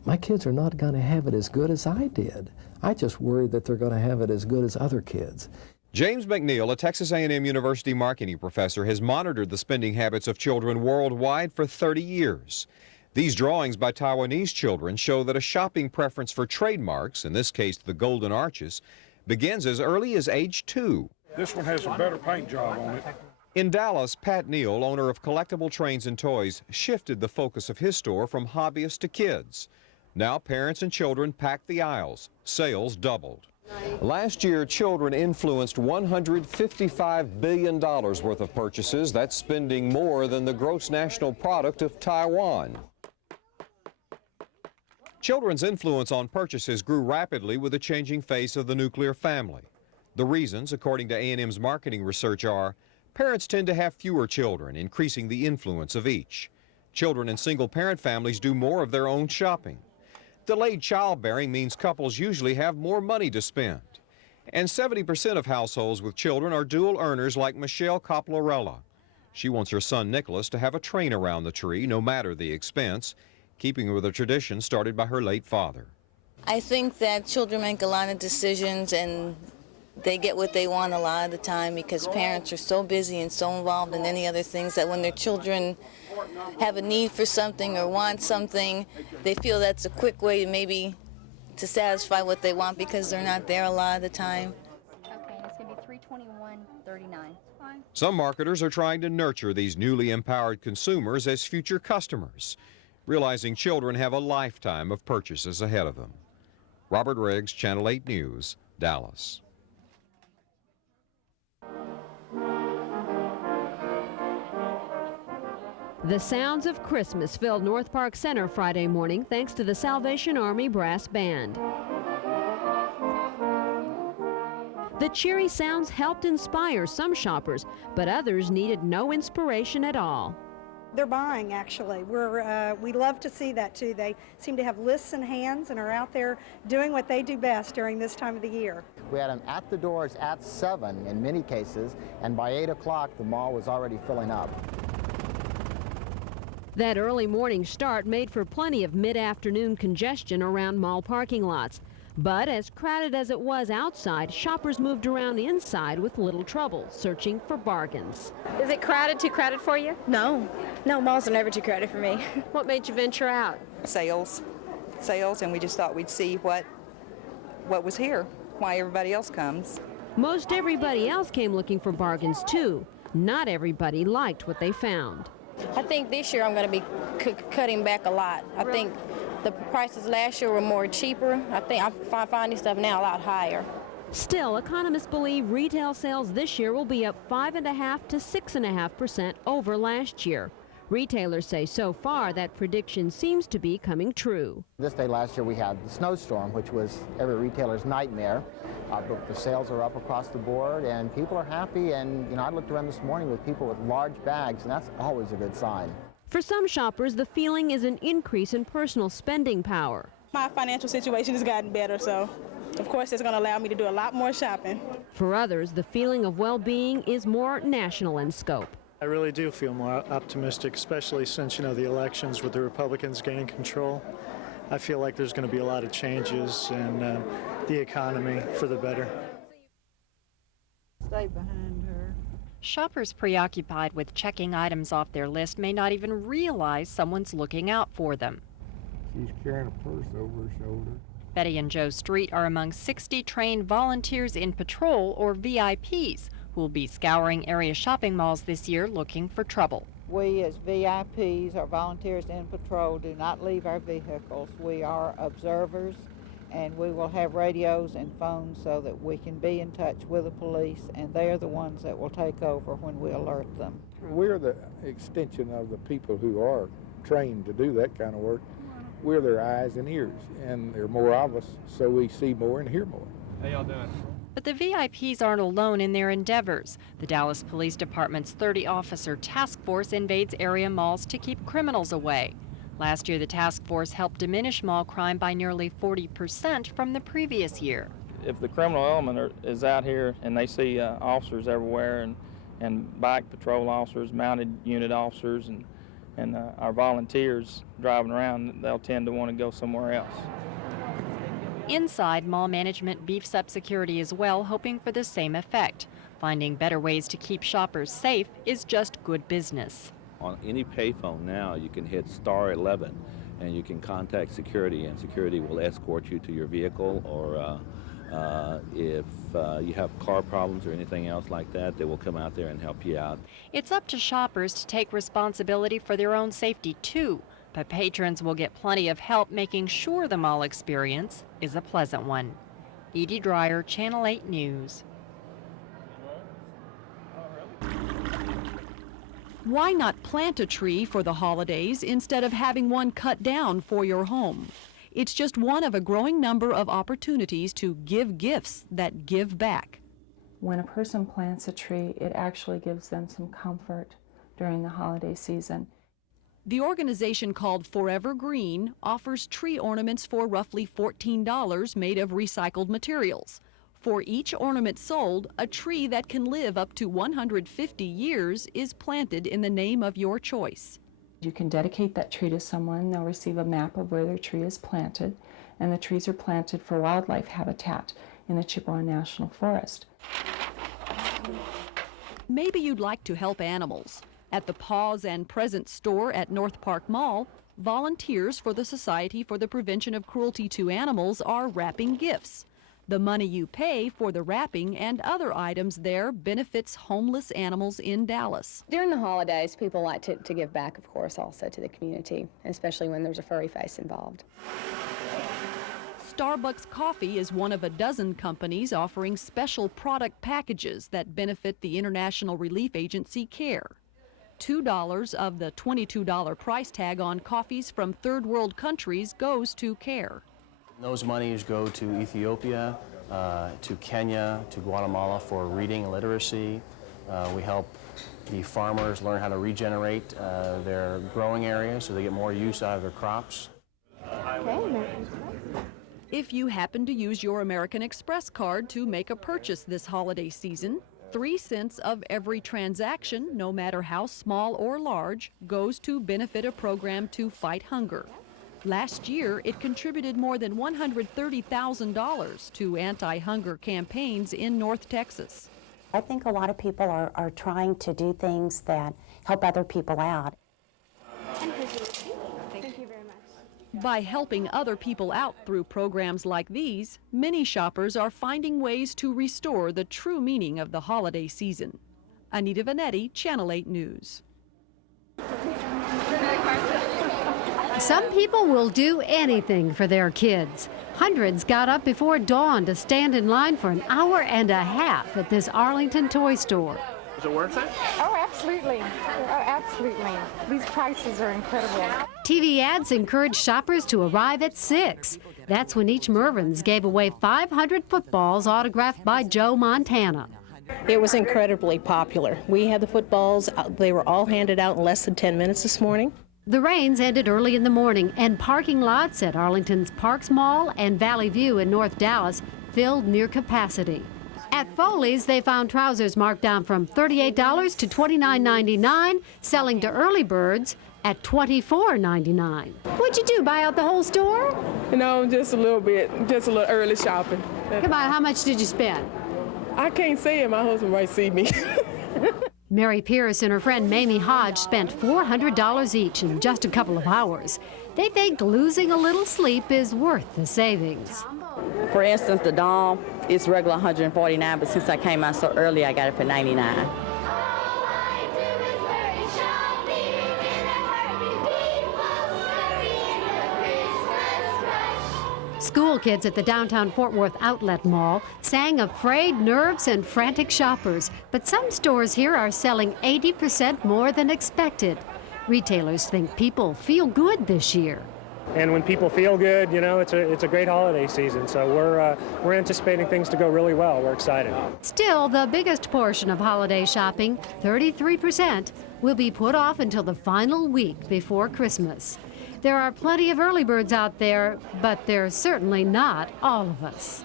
my kids are not going to have it as good as I did. I just worry that they're going to have it as good as other kids. James McNeil, a Texas A&M University marketing professor, has monitored the spending habits of children worldwide for 30 years. These drawings by Taiwanese children show that a shopping preference for trademarks, in this case the golden arches, begins as early as age 2. This one has a better paint job on it. In Dallas, Pat Neal, owner of Collectible Trains and Toys, shifted the focus of his store from hobbyists to kids. Now parents and children packed the aisles. Sales doubled. Last year, children influenced $155 billion worth of purchases. That's spending more than the gross national product of Taiwan. Children's influence on purchases grew rapidly with the changing face of the nuclear family. The reasons, according to A&M's marketing research, are parents tend to have fewer children, increasing the influence of each. Children in single-parent families do more of their own shopping. Delayed childbearing means couples usually have more money to spend. And 70% of households with children are dual earners like Michelle Coplarella. She wants her son Nicholas to have a train around the tree, no matter the expense, keeping with a tradition started by her late father. I think that children make a lot of decisions and they get what they want a lot of the time because parents are so busy and so involved in any other things that when their children have a need for something or want something, they feel that's a quick way to maybe to satisfy what they want because they're not there a lot of the time. Okay, it's going to be $321.39. Some marketers are trying to nurture these newly empowered consumers as future customers, realizing children have a lifetime of purchases ahead of them. Robert Riggs, Channel 8 News, Dallas. The sounds of Christmas filled North Park Center Friday morning thanks to the Salvation Army Brass Band. The cheery sounds helped inspire some shoppers, but others needed no inspiration at all. They're buying, actually. We love to see that, too. They seem to have lists in hands and are out there doing what they do best during this time of the year. We had them at the doors at 7 in many cases, and by 8 o'clock, the mall was already filling up. That early morning start made for plenty of mid-afternoon congestion around mall parking lots. But as crowded as it was outside, shoppers moved around inside with little trouble, searching for bargains. Is it crowded, too crowded for you? No, malls are never too crowded for me. What made you venture out? Sales, and we just thought we'd see what was here, why everybody else comes. Most everybody else came looking for bargains, too. Not everybody liked what they found. I think this year I'm going to be cutting back a lot. I think the prices last year were more cheaper. I think I'm finding stuff now a lot higher. Still, economists believe retail sales this year will be up 5.5% to 6.5% over last year. Retailers say so far that prediction seems to be coming true. This day last year we had the snowstorm, which was every retailer's nightmare. But the sales are up across the board and people are happy, and I looked around this morning with people with large bags, and that's always a good sign. For some shoppers, the feeling is an increase in personal spending power. My financial situation has gotten better, so of course it's going to allow me to do a lot more shopping. For others, the feeling of well-being is more national in scope. I really do feel more optimistic, especially since, the elections with the Republicans gaining control. I feel like there's going to be a lot of changes in the economy for the better. Stay behind her. Shoppers preoccupied with checking items off their list may not even realize someone's looking out for them. She's carrying a purse over her shoulder. Betty and Joe Street are among 60 trained volunteers in patrol, or VIPs, who will be scouring area shopping malls this year looking for trouble. We as VIPs, or volunteers in patrol, do not leave our vehicles. We are observers, and we will have radios and phones so that we can be in touch with the police, and they are the ones that will take over when we alert them. We're the extension of the people who are trained to do that kind of work. We're their eyes and ears, and there are more of us, so we see more and hear more. How y'all doing? But the VIPs aren't alone in their endeavors. The Dallas Police Department's 30-officer task force invades area malls to keep criminals away. Last year, the task force helped diminish mall crime by nearly 40% from the previous year. If the criminal element is out here and they see officers everywhere and bike patrol officers, mounted unit officers, and our volunteers driving around, they'll tend to want to go somewhere else. Inside, mall management beefs up security as well, hoping for the same effect. Finding better ways to keep shoppers safe is just good business. On any payphone now, you can hit star 11 and you can contact security, and security will escort you to your vehicle, or if you have car problems or anything else like that, they will come out there and help you out. It's up to shoppers to take responsibility for their own safety too. But patrons will get plenty of help making sure the mall experience is a pleasant one. Edie Dreyer, Channel 8 News. Why not plant a tree for the holidays instead of having one cut down for your home? It's just one of a growing number of opportunities to give gifts that give back. When a person plants a tree, it actually gives them some comfort during the holiday season. The organization called Forever Green offers tree ornaments for roughly $14 made of recycled materials. For each ornament sold, a tree that can live up to 150 years is planted in the name of your choice. You can dedicate that tree to someone. They'll receive a map of where their tree is planted, and the trees are planted for wildlife habitat in the Chippewa National Forest. Maybe you'd like to help animals. At the Paws and Presents store at North Park Mall, volunteers for the Society for the Prevention of Cruelty to Animals are wrapping gifts. The money you pay for the wrapping and other items there benefits homeless animals in Dallas. During the holidays, people like to give back, of course, also to the community, especially when there's a furry face involved. Starbucks Coffee is one of a dozen companies offering special product packages that benefit the International Relief Agency CARE. $2 of the $22 price tag on coffees from third world countries goes to CARE. Those monies go to Ethiopia, to Kenya, to Guatemala for reading and literacy. We help the farmers learn how to regenerate their growing areas so they get more use out of their crops. If you happen to use your American Express card to make a purchase this holiday season, 3 cents of every transaction, no matter how small or large, goes to benefit a program to fight hunger. Last year, it contributed more than $130,000 to anti-hunger campaigns in North Texas. I think a lot of people are trying to do things that help other people out. Thank you very much. By helping other people out through programs like these, many shoppers are finding ways to restore the true meaning of the holiday season. Anita Vanetti, Channel 8 News. Some people will do anything for their kids. Hundreds got up before dawn to stand in line for an hour and a half at this Arlington toy store. Is it worth it? Oh, absolutely. Oh, absolutely. These prices are incredible. TV ads encourage shoppers to arrive at 6. That's when each Mervyn's gave away 500 footballs autographed by Joe Montana. It was incredibly popular. We had the footballs. They were all handed out in less than 10 minutes this morning. The rains ended early in the morning, and parking lots at Arlington's Parks Mall and Valley View in North Dallas filled near capacity. At Foley's, they found trousers marked down from $38 to $29.99, selling to early birds at $24.99. What'd you do, buy out the whole store? No, just a little bit, just a little early shopping. Come on, how much did you spend? I can't say it, my husband might see me. Mary Pierce and her friend Mamie Hodge spent $400 each in just a couple of hours. They think losing a little sleep is worth the savings. For instance, the doll is regular $149, but since I came out so early, I got it for $99. School kids at the downtown Fort Worth Outlet Mall sang of frayed nerves and frantic shoppers, but some stores here are selling 80% more than expected. Retailers think people feel good this year. And when people feel good, you know, it's a great holiday season, so we're anticipating things to go really well. We're excited. Still, the biggest portion of holiday shopping, 33%, will be put off until the final week before Christmas. There are plenty of early birds out there, but they're certainly not all of us.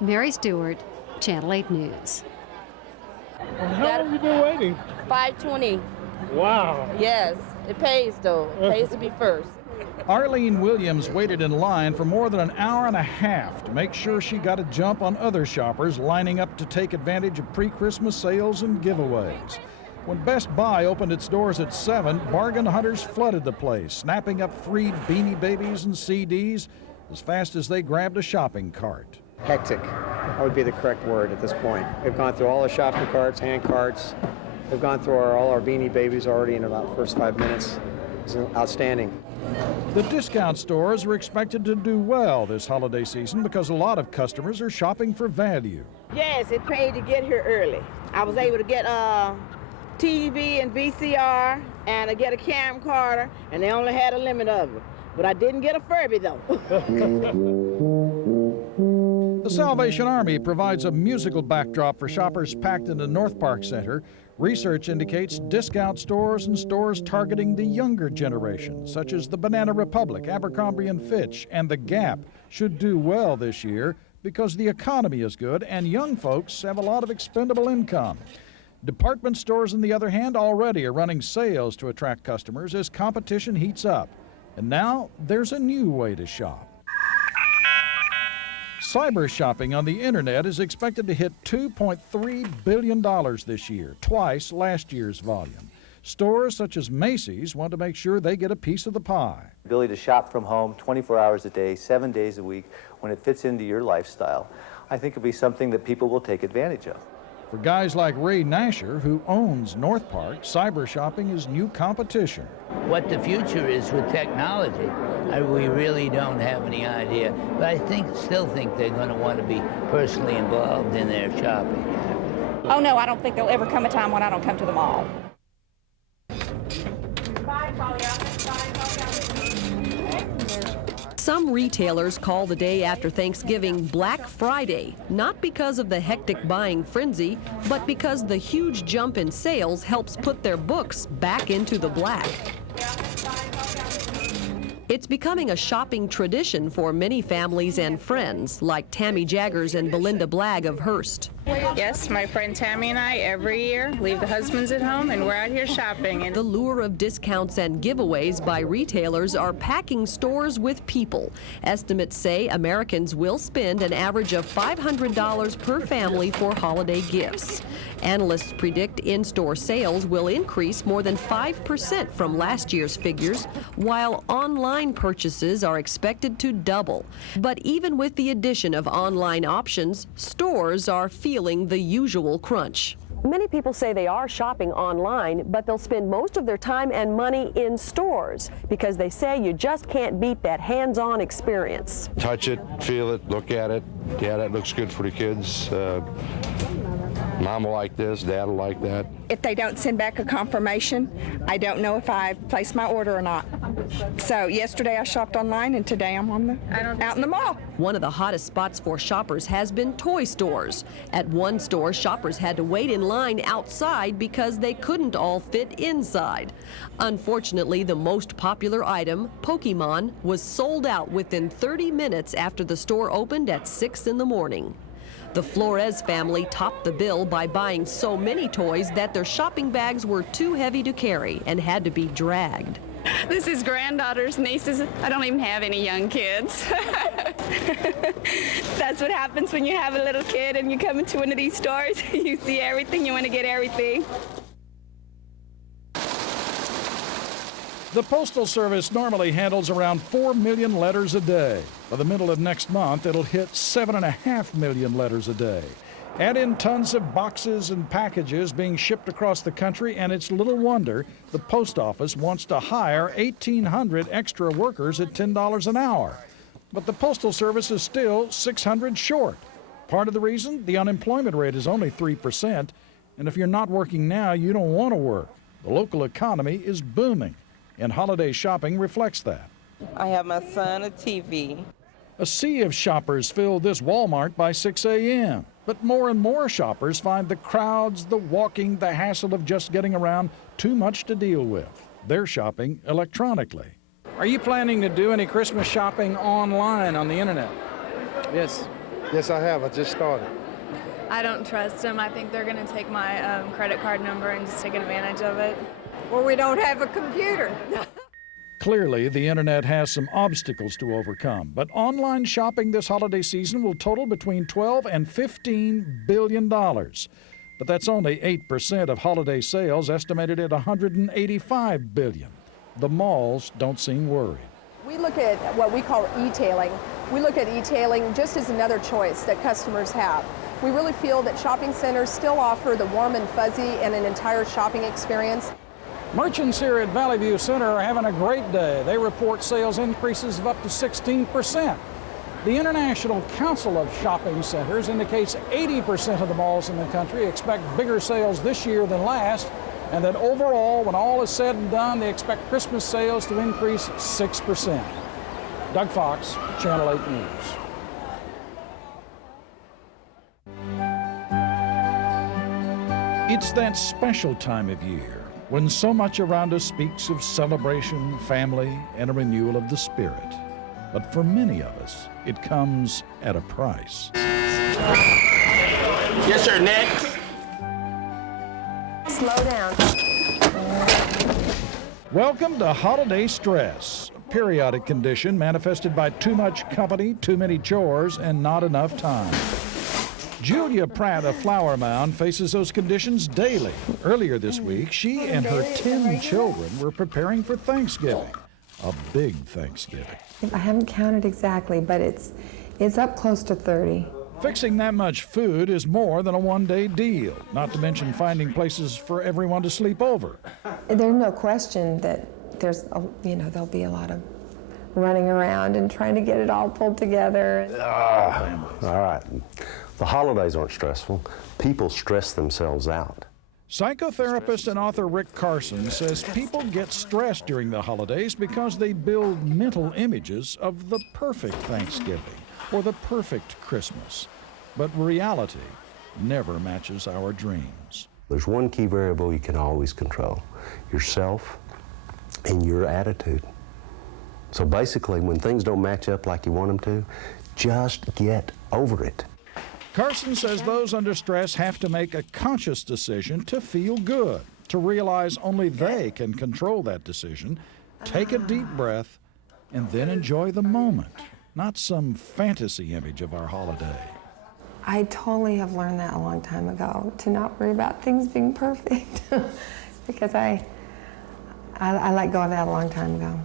Mary Stewart, Channel 8 News. How long have you been waiting? $5.20. Wow. Yes, it pays though. It pays to be first. Arlene Williams waited in line for more than an hour and a half to make sure she got a jump on other shoppers lining up to take advantage of pre-Christmas sales and giveaways. When Best Buy opened its doors at 7, bargain hunters flooded the place, snapping up free Beanie Babies and CDs as fast as they grabbed a shopping cart. Hectic, that would be the correct word at this point. We've gone through all the shopping carts, hand carts. We've gone through all our Beanie Babies already in about the first 5 minutes. It's outstanding. The discount stores are expected to do well this holiday season because a lot of customers are shopping for value. Yes, it paid to get here early. I was able to get TV and VCR and to get a camcorder, and they only had a limit of them. But I didn't get a Furby, though. The Salvation Army provides a musical backdrop for shoppers packed into North Park Center. Research indicates discount stores and stores targeting the younger generation, such as the Banana Republic, Abercrombie & Fitch, and The Gap, should do well this year because the economy is good and young folks have a lot of expendable income. Department stores, on the other hand, already are running sales to attract customers as competition heats up. And now there's a new way to shop. Cyber shopping on the internet is expected to hit $2.3 billion this year, twice last year's volume. Stores such as Macy's want to make sure they get a piece of the pie. The ability to shop from home 24 hours a day, 7 days a week, when it fits into your lifestyle, I think will be something that people will take advantage of. For guys like Ray Nasher, who owns North Park, cyber shopping is new competition. What the future is with technology, we really don't have any idea. But I still think they're going to want to be personally involved in their shopping. Oh no, I don't think there'll ever come a time when I don't come to the mall. Some retailers call the day after Thanksgiving Black Friday, not because of the hectic buying frenzy, but because the huge jump in sales helps put their books back into the black. It's becoming a shopping tradition for many families and friends, like Tammy Jaggers and Belinda Blagg of Hearst. Yes, my friend Tammy and I every year leave the husbands at home and we're out here shopping. And the lure of discounts and giveaways by retailers are packing stores with people. Estimates say Americans will spend an average of $500 per family for holiday gifts. Analysts predict in-store sales will increase more than 5% from last year's figures, while online purchases are expected to double. But even with the addition of online options, stores are feeling the usual crunch. Many people say they are shopping online, but they'll spend most of their time and money in stores because they say you just can't beat that hands-on experience. Touch it, feel it, look at it. Yeah, that looks good for the kids. Mom will like this, Dad will like that. If they don't send back a confirmation, I don't know if I placed my order or not. So yesterday I shopped online and today I'm out in the mall. One of the hottest spots for shoppers has been toy stores. At one store, shoppers had to wait in line outside because they couldn't all fit inside. Unfortunately, the most popular item, Pokemon, was sold out within 30 minutes after the store opened at 6 in the morning. The Flores family topped the bill by buying so many toys that their shopping bags were too heavy to carry and had to be dragged. This is granddaughters, nieces. I don't even have any young kids. That's what happens when you have a little kid and you come into one of these stores. You see everything, you want to get everything. The Postal Service normally handles around 4 million letters a day. By the middle of next month, it'll hit 7.5 million letters a day. Add in tons of boxes and packages being shipped across the country, and it's little wonder the post office wants to hire 1,800 extra workers at $10 an hour. But the Postal Service is still 600 short. Part of the reason, the unemployment rate is only 3%, and if you're not working now, you don't want to work. The local economy is booming, and holiday shopping reflects that. I have my son a TV. A sea of shoppers fill this Walmart by 6 a.m. But more and more shoppers find the crowds, the walking, the hassle of just getting around too much to deal with. They're shopping electronically. Are you planning to do any Christmas shopping online on the internet? Yes. Yes, I have. I just started. I don't trust them. I think they're going to take my credit card number and just take advantage of it. Well, we don't have a computer. Clearly, the internet has some obstacles to overcome, but online shopping this holiday season will total between $12 and $15 billion. But that's only 8% of holiday sales, estimated at $185 billion. The malls don't seem worried. We look at what we call e-tailing. We look at e-tailing just as another choice that customers have. We really feel that shopping centers still offer the warm and fuzzy and an entire shopping experience. Merchants here at Valley View Center are having a great day. They report sales increases of up to 16%. The International Council of Shopping Centers indicates 80% of the malls in the country expect bigger sales this year than last, and that overall, when all is said and done, they expect Christmas sales to increase 6%. Doug Fox, Channel 8 News. It's that special time of year when so much around us speaks of celebration, family, and a renewal of the spirit. But for many of us, it comes at a price. Yes, sir, Nick. Slow down. Welcome to holiday stress, a periodic condition manifested by too much company, too many chores, and not enough time. Julia Pratt of Flower Mound faces those conditions daily. Earlier this week, she and her 10 children were preparing for Thanksgiving, a big Thanksgiving. I haven't counted exactly, but it's up close to 30. Fixing that much food is more than a one-day deal, not to mention finding places for everyone to sleep over. There's no question that there'll be a lot of running around and trying to get it all pulled together. All right. The holidays aren't stressful. People stress themselves out. Psychotherapist and author Rick Carson says people get stressed during the holidays because they build mental images of the perfect Thanksgiving or the perfect Christmas. But reality never matches our dreams. There's one key variable you can always control: yourself and your attitude. So basically, when things don't match up like you want them to, just get over it. Carson says those under stress have to make a conscious decision to feel good, to realize only they can control that decision, take a deep breath, and then enjoy the moment, not some fantasy image of our holiday. I totally have learned that a long time ago, to not worry about things being perfect, because I let go of that a long time ago,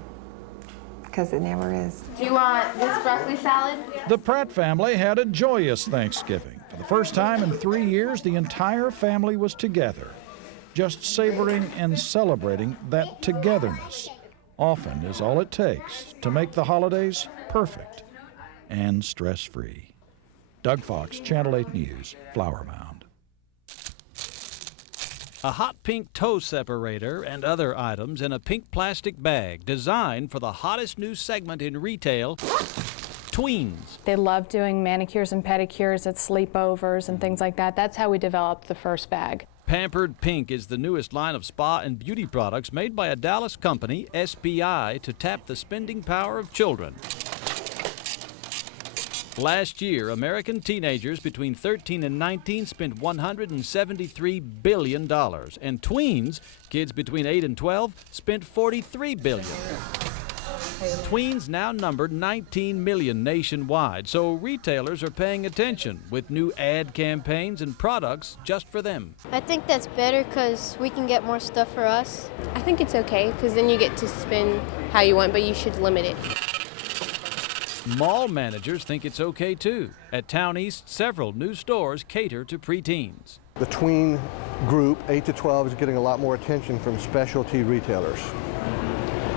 because it never is. Do you want this broccoli salad? The Pratt family had a joyous Thanksgiving. For the first time in 3 years, the entire family was together, just savoring and celebrating that togetherness. Often is all it takes to make the holidays perfect and stress-free. Doug Fox, Channel 8 News, Flower Mound. A hot pink toe separator and other items in a pink plastic bag designed for the hottest new segment in retail, tweens. They love doing manicures and pedicures at sleepovers and things like that. That's how we developed the first bag. Pampered Pink is the newest line of spa and beauty products made by a Dallas company, SBI, to tap the spending power of children. Last year, American teenagers between 13 and 19 spent $173 billion, and tweens, kids between 8 and 12, spent $43 billion. Tweens now number 19 million nationwide, so retailers are paying attention with new ad campaigns and products just for them. I think that's better because we can get more stuff for us. I think it's okay because then you get to spend how you want, but you should limit it. Mall managers think it's okay too. At Town East, several new stores cater to preteens. The tween group, 8 to 12, is getting a lot more attention from specialty retailers.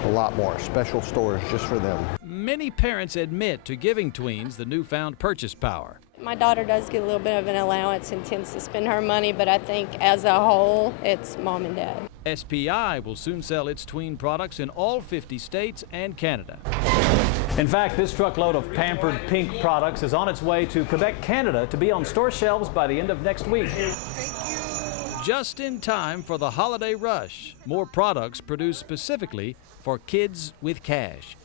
A lot more special stores just for them. Many parents admit to giving tweens the newfound purchase power. My daughter does get a little bit of an allowance and tends to spend her money, but I think as a whole, it's mom and dad. SPI will soon sell its tween products in all 50 states and Canada. In fact, this truckload of Pampered Pink products is on its way to Quebec, Canada, to be on store shelves by the end of next week. Just in time for the holiday rush. More products produced specifically for kids with cash.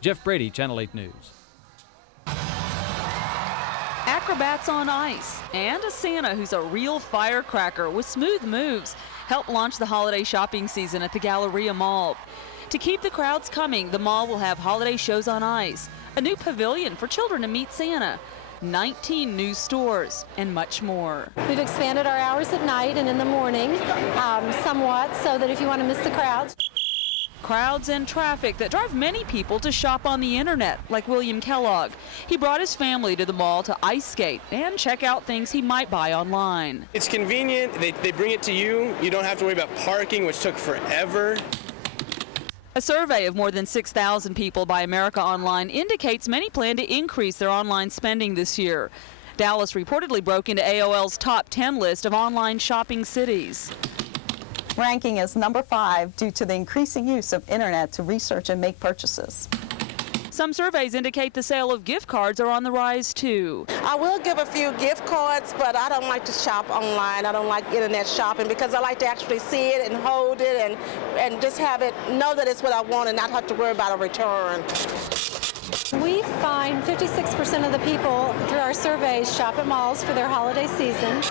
Jeff Brady, Channel 8 News. Acrobats on ice and a Santa who's a real firecracker with smooth moves help launch the holiday shopping season at the Galleria Mall. To keep the crowds coming, the mall will have holiday shows on ice, a new pavilion for children to meet Santa, 19 new stores, and much more. We've expanded our hours at night and in the morning somewhat so that if you want to miss the crowds. Crowds and traffic that drive many people to shop on the internet, like William Kellogg. He brought his family to the mall to ice skate and check out things he might buy online. It's convenient. They bring it to you. You don't have to worry about parking, which took forever. A survey of more than 6,000 people by America Online indicates many plan to increase their online spending this year. Dallas reportedly broke into AOL's top 10 list of online shopping cities. Ranking as number 5 due to the increasing use of internet to research and make purchases. Some surveys indicate the sale of gift cards are on the rise too. I will give a few gift cards, but I don't like to shop online. I don't like internet shopping because I like to actually see it and hold it and just have it, know that it's what I want and not have to worry about a return. We find 56% of the people through our surveys shop at malls for their holiday season.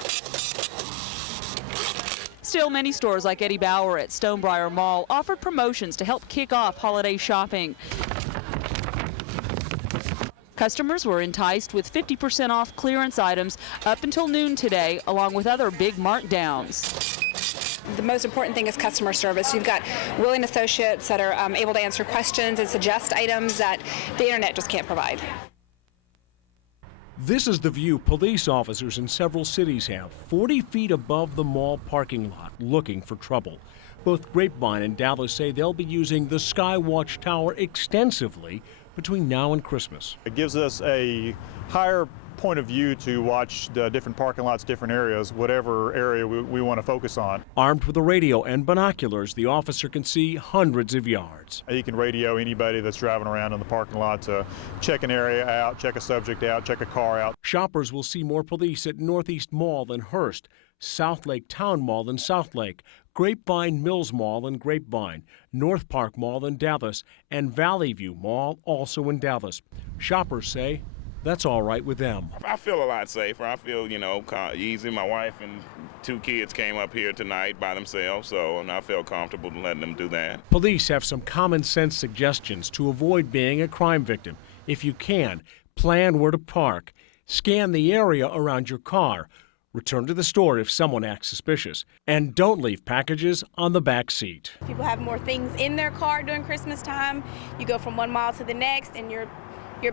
Still, many stores like Eddie Bauer at Stonebriar Mall offered promotions to help kick off holiday shopping. Customers were enticed with 50% off clearance items up until noon today, along with other big markdowns. The most important thing is customer service. You've got willing associates that are able to answer questions and suggest items that the internet just can't provide. This is the view police officers in several cities have, 40 feet above the mall parking lot, looking for trouble. Both Grapevine and Dallas say they'll be using the Skywatch Tower extensively between now and Christmas. It gives us a higher point of view to watch the different parking lots, different areas, whatever area we want to focus on. Armed with a radio and binoculars, the officer can see hundreds of yards. He can radio anybody that's driving around in the parking lot to check an area out, check a subject out, check a car out. Shoppers will see more police at Northeast Mall than Hearst, South Lake Town Mall than South Lake, Grapevine Mills Mall in Grapevine, North Park Mall in Dallas, and Valley View Mall also in Dallas. Shoppers say that's all right with them. I feel a lot safer. I feel, easy. My wife and 2 kids came up here tonight by themselves, and I feel comfortable letting them do that. Police have some common sense suggestions to avoid being a crime victim. If you can, plan where to park, scan the area around your car, return to the store if someone acts suspicious, and don't leave packages on the back seat. People have more things in their car during Christmas time. You go from one mall to the next, and your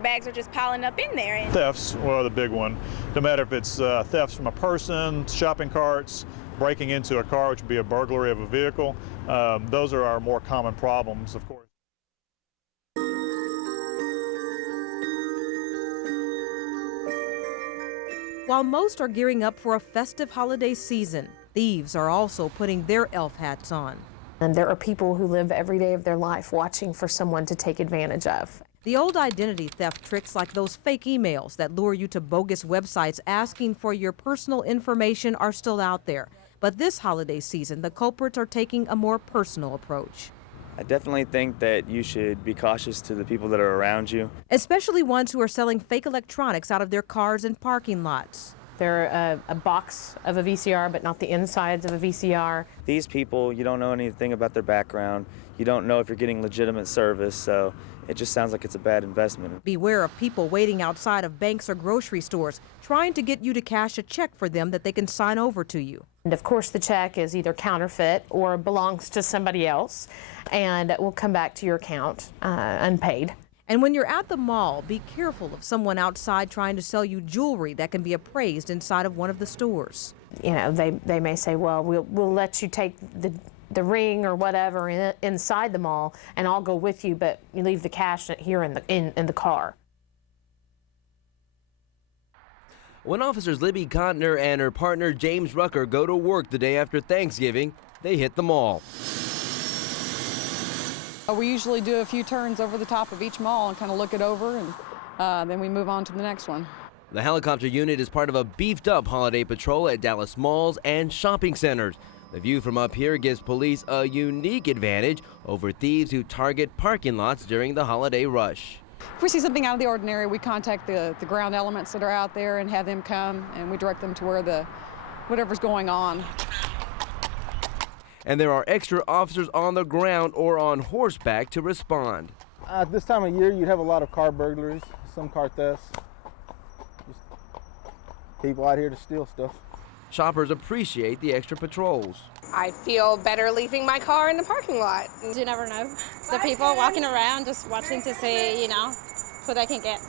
bags are just piling up in there. Thefts, well, the big one. No matter if it's thefts from a person, shopping carts, breaking into a car, which would be a burglary of a vehicle, those are our more common problems, of course. While most are gearing up for a festive holiday season, thieves are also putting their elf hats on. And there are people who live every day of their life watching for someone to take advantage of. The old identity theft tricks like those fake emails that lure you to bogus websites asking for your personal information are still out there. But this holiday season, the culprits are taking a more personal approach. I definitely think that you should be cautious to the people that are around you. Especially ones who are selling fake electronics out of their cars and parking lots. They're a box of a VCR, but not the insides of a VCR. These people, you don't know anything about their background. You don't know if you're getting legitimate service, so it just sounds like it's a bad investment. Beware of people waiting outside of banks or grocery stores, trying to get you to cash a check for them that they can sign over to you. And of course the check is either counterfeit or belongs to somebody else and will come back to your account unpaid. And when you're at the mall, be careful of someone outside trying to sell you jewelry that can be appraised inside of one of the stores. You know, they may say, well, we'll let you take the ring or whatever inside the mall, and I'll go with you, but you leave the cash here in the car. When officers Libby Contner and her partner James Rucker go to work the day after Thanksgiving, they hit the mall. We usually do a few turns over the top of each mall and kind of look it over, and then we move on to the next one. The helicopter unit is part of a beefed-up holiday patrol at Dallas malls and shopping centers. The view from up here gives police a unique advantage over thieves who target parking lots during the holiday rush. If we see something out of the ordinary, we contact the ground elements that are out there and have them come, and we direct them to where whatever's going on. And there are extra officers on the ground or on horseback to respond. At this time of year, you'd have a lot of car burglaries, some car thefts. Just people out here to steal stuff. Shoppers appreciate the extra patrols. I feel better leaving my car in the parking lot. You never know. The people walking around just watching to see, you know, who they can get.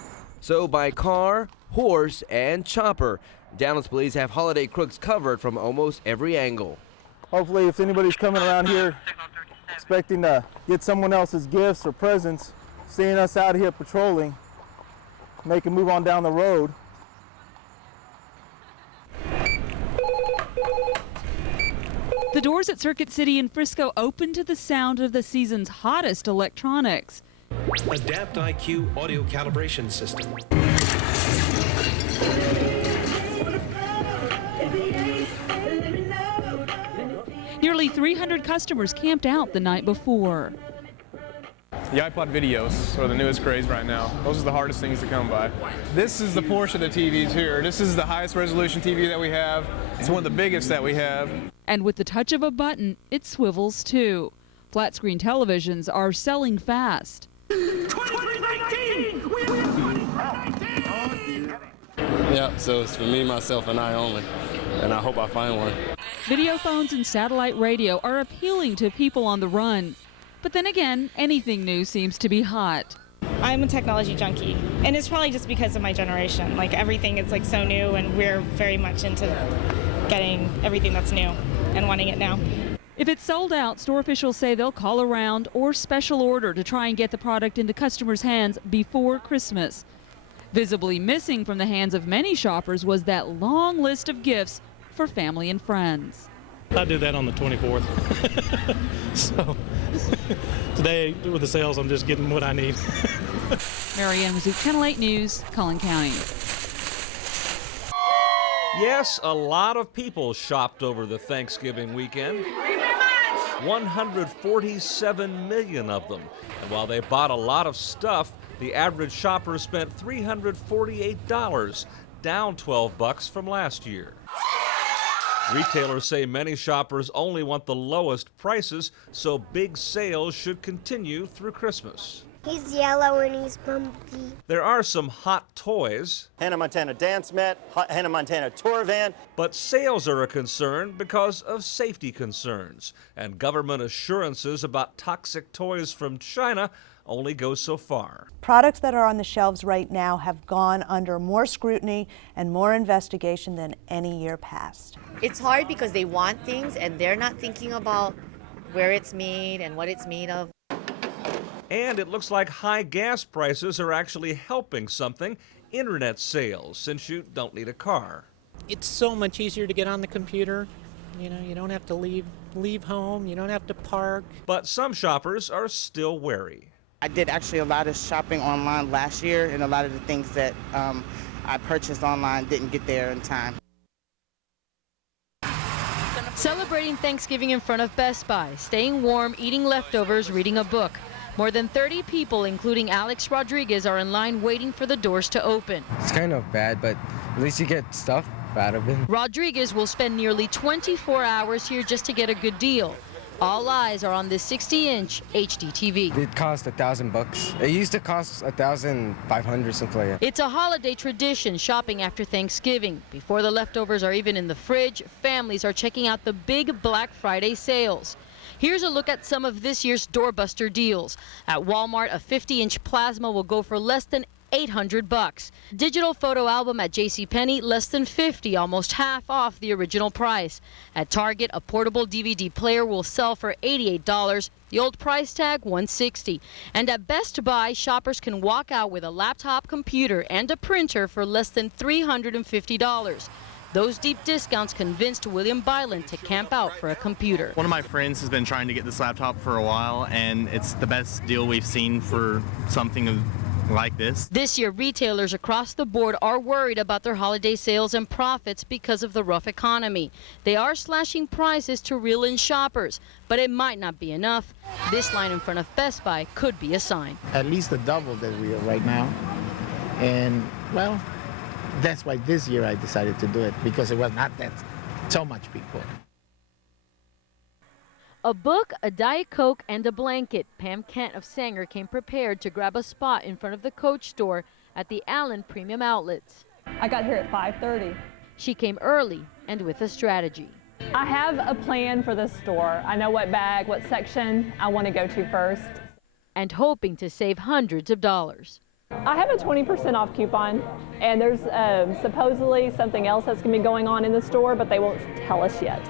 So by car, horse, and chopper, Dallas police have holiday crooks covered from almost every angle. Hopefully, if anybody's coming around here expecting to get someone else's gifts or presents, seeing us out here patrolling, make a move on down the road. The doors at Circuit City in Frisco open to the sound of the season's hottest electronics. Adapt IQ audio calibration system. Nearly 300 customers camped out the night before. The iPod videos are the newest craze right now. Those are the hardest things to come by. This is the portion of the TVs here. This is the highest resolution TV that we have. It's one of the biggest that we have. And with the touch of a button, it swivels too. Flat screen televisions are selling fast. 2019! Yeah, so it's for me, myself, and I only. And I hope I find one. Video phones and satellite radio are appealing to people on the run. But then again, anything new seems to be hot. I'm a technology junkie, and it's probably just because of my generation. Like, everything is like so new, and we're very much into getting everything that's new and wanting it now. If it's sold out, store officials say they'll call around or special order to try and get the product into customers' hands before Christmas. Visibly missing from the hands of many shoppers was that long list of gifts for family and friends. I do that on the 24th. So today with the sales, I'm just getting what I need. Marianne Mazouk, Channel 8 News, Collin County. Yes, a lot of people shopped over the Thanksgiving weekend. 147 million of them. And while they bought a lot of stuff, the average shopper spent $348, down $12 from last year. Retailers say many shoppers only want the lowest prices, so big sales should continue through Christmas. He's yellow and he's bumpy. There are some hot toys. Hannah Montana dance mat, Hannah Montana tour van. But sales are a concern because of safety concerns, and government assurances about toxic toys from China only go so far. Products that are on the shelves right now have gone under more scrutiny and more investigation than any year past. It's hard because they want things and they're not thinking about where it's made and what it's made of. And it looks like high gas prices are actually helping something, internet sales, since you don't need a car. It's so much easier to get on the computer. You know, you don't have to leave home, you don't have to park. But some shoppers are still wary. I did actually a lot of shopping online last year, and a lot of the things that I purchased online didn't get there in time. Celebrating Thanksgiving in front of Best Buy, staying warm, eating leftovers, reading a book. More than 30 people, including Alex Rodriguez, are in line waiting for the doors to open. It's kind of bad, but at least you get stuff out of it. Rodriguez will spend nearly 24 hours here just to get a good deal. All eyes are on this 60-inch HD TV. It cost $1,000. It used to cost $1,500, something like that. It's a holiday tradition, shopping after Thanksgiving. Before the leftovers are even in the fridge, families are checking out the big Black Friday sales. Here's a look at some of this year's doorbuster deals. At Walmart, a 50-inch plasma will go for less than $800. Digital photo album at JCPenney, less than $50, almost half off the original price. At Target, a portable DVD player will sell for $88, the old price tag $160. And at Best Buy, shoppers can walk out with a laptop computer and a printer for less than $350. Those deep discounts convinced William Byland to camp out for a computer. One of my friends has been trying to get this laptop for a while, and it's the best deal we've seen for something like this. This year, retailers across the board are worried about their holiday sales and profits because of the rough economy. They are slashing prices to reel in shoppers, but it might not be enough. This line in front of Best Buy could be a sign. At least the double that we are right now. And, well, that's why this year I decided to do it, because it was not that so much people. A book, a Diet Coke, and a blanket. Pam Kent of Sanger came prepared to grab a spot in front of the Coach store at the Allen Premium Outlets. I got here at 5:30. She came early and with a strategy. I have a plan for this store. I know what bag, what section I want to go to first. And hoping to save hundreds of dollars. I have a 20% off coupon, and there's supposedly something else that's going to be going on in the store, but they won't tell us yet.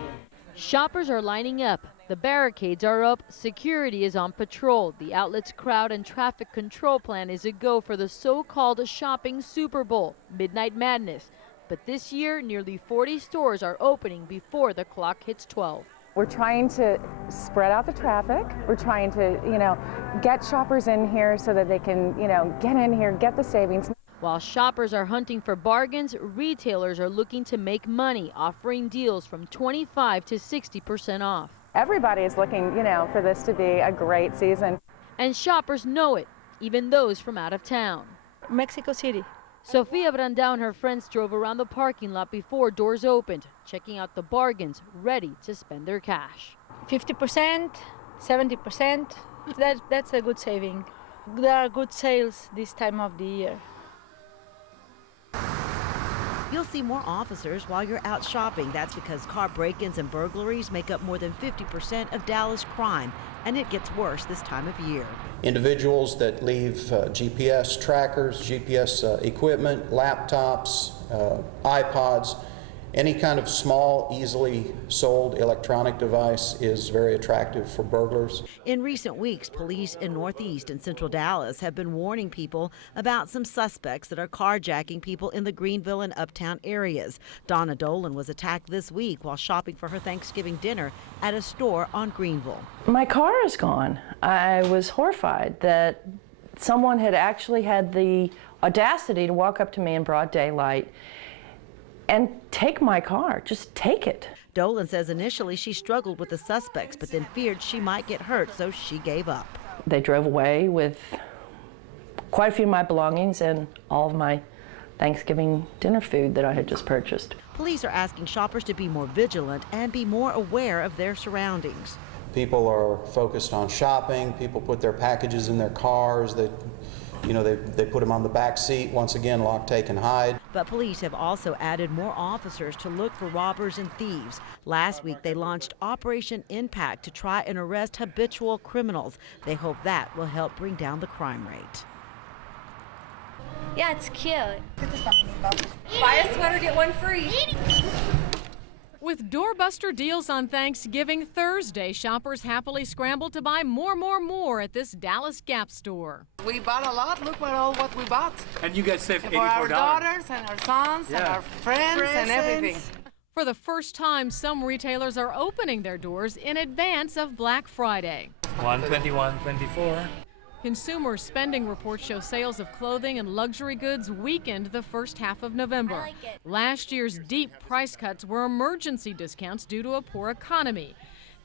Shoppers are lining up. The barricades are up. Security is on patrol. The outlet's crowd and traffic control plan is a go for the so-called shopping Super Bowl, Midnight Madness. But this year, nearly 40 stores are opening before the clock hits 12. We're trying to spread out the traffic. We're trying to, get shoppers in here so that they can, get in here, get the savings. While shoppers are hunting for bargains, retailers are looking to make money, offering deals from 25 to 60% off. Everybody is looking, for this to be a great season. And shoppers know it, even those from out of town. Mexico City. Sofia Brandao and her friends drove around the parking lot before doors opened, checking out the bargains, ready to spend their cash. 50%, 70%, that's a good saving. There are good sales this time of the year. You'll see more officers while you're out shopping. That's because car break-ins and burglaries make up more than 50% of Dallas crime, and it gets worse this time of year. Individuals that leave GPS trackers, GPS equipment, laptops, iPods, any kind of small, easily sold electronic device is very attractive for burglars. In recent weeks, police in Northeast and Central Dallas have been warning people about some suspects that are carjacking people in the Greenville and Uptown areas. Donna Dolan was attacked this week while shopping for her Thanksgiving dinner at a store on Greenville. My car is gone. I was horrified that someone had actually had the audacity to walk up to me in broad daylight and take my car. Just take it. Dolan says initially she struggled with the suspects, but then feared she might get hurt, so she gave up. They drove away with quite a few of my belongings and all of my Thanksgiving dinner food that I had just purchased. Police are asking shoppers to be more vigilant and be more aware of their surroundings. People are focused on shopping. People put their packages in their cars. They put them on the back seat. Once again, lock, take, and hide. But police have also added more officers to look for robbers and thieves. Last week, they launched Operation Impact to try and arrest habitual criminals. They hope that will help bring down the crime rate. Yeah, it's cute. Buy a sweater, get one free. With doorbuster deals on Thanksgiving Thursday, shoppers happily scrambled to buy more at this Dallas Gap store. We bought a lot. Look what we bought. And you guys saved $84. For our daughters and our sons and our friends and everything. For the first time, some retailers are opening their doors in advance of Black Friday. 121, 24. Consumer spending reports show sales of clothing and luxury goods weakened the first half of November. Last year's deep price cuts were emergency discounts due to a poor economy.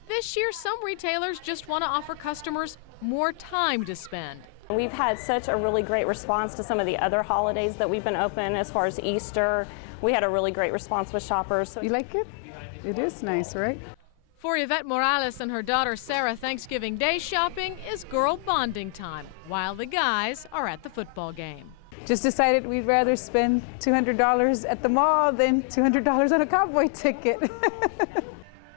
This year, some retailers just want to offer customers more time to spend. We've had such a really great response to some of the other holidays that we've been open. As far as Easter, we had a really great response with shoppers. You like it? It is nice, right? For Yvette Morales and her daughter Sarah, Thanksgiving Day shopping is girl bonding time, while the guys are at the football game. Just decided we'd rather spend $200 at the mall than $200 on a cowboy ticket.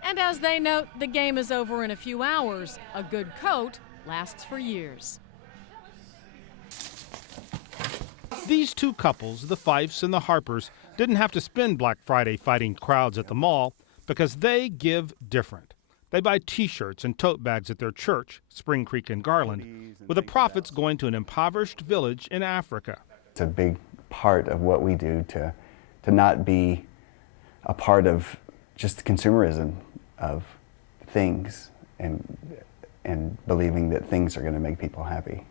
And as they note, the game is over in a few hours. A good coat lasts for years. These two couples, the Fifes and the Harpers, didn't have to spend Black Friday fighting crowds at the mall because they give different. They buy T-shirts and tote bags at their church, Spring Creek and Garland, with the profits going to an impoverished village in Africa. It's a big part of what we do to not be a part of just the consumerism of things and believing that things are going to make people happy.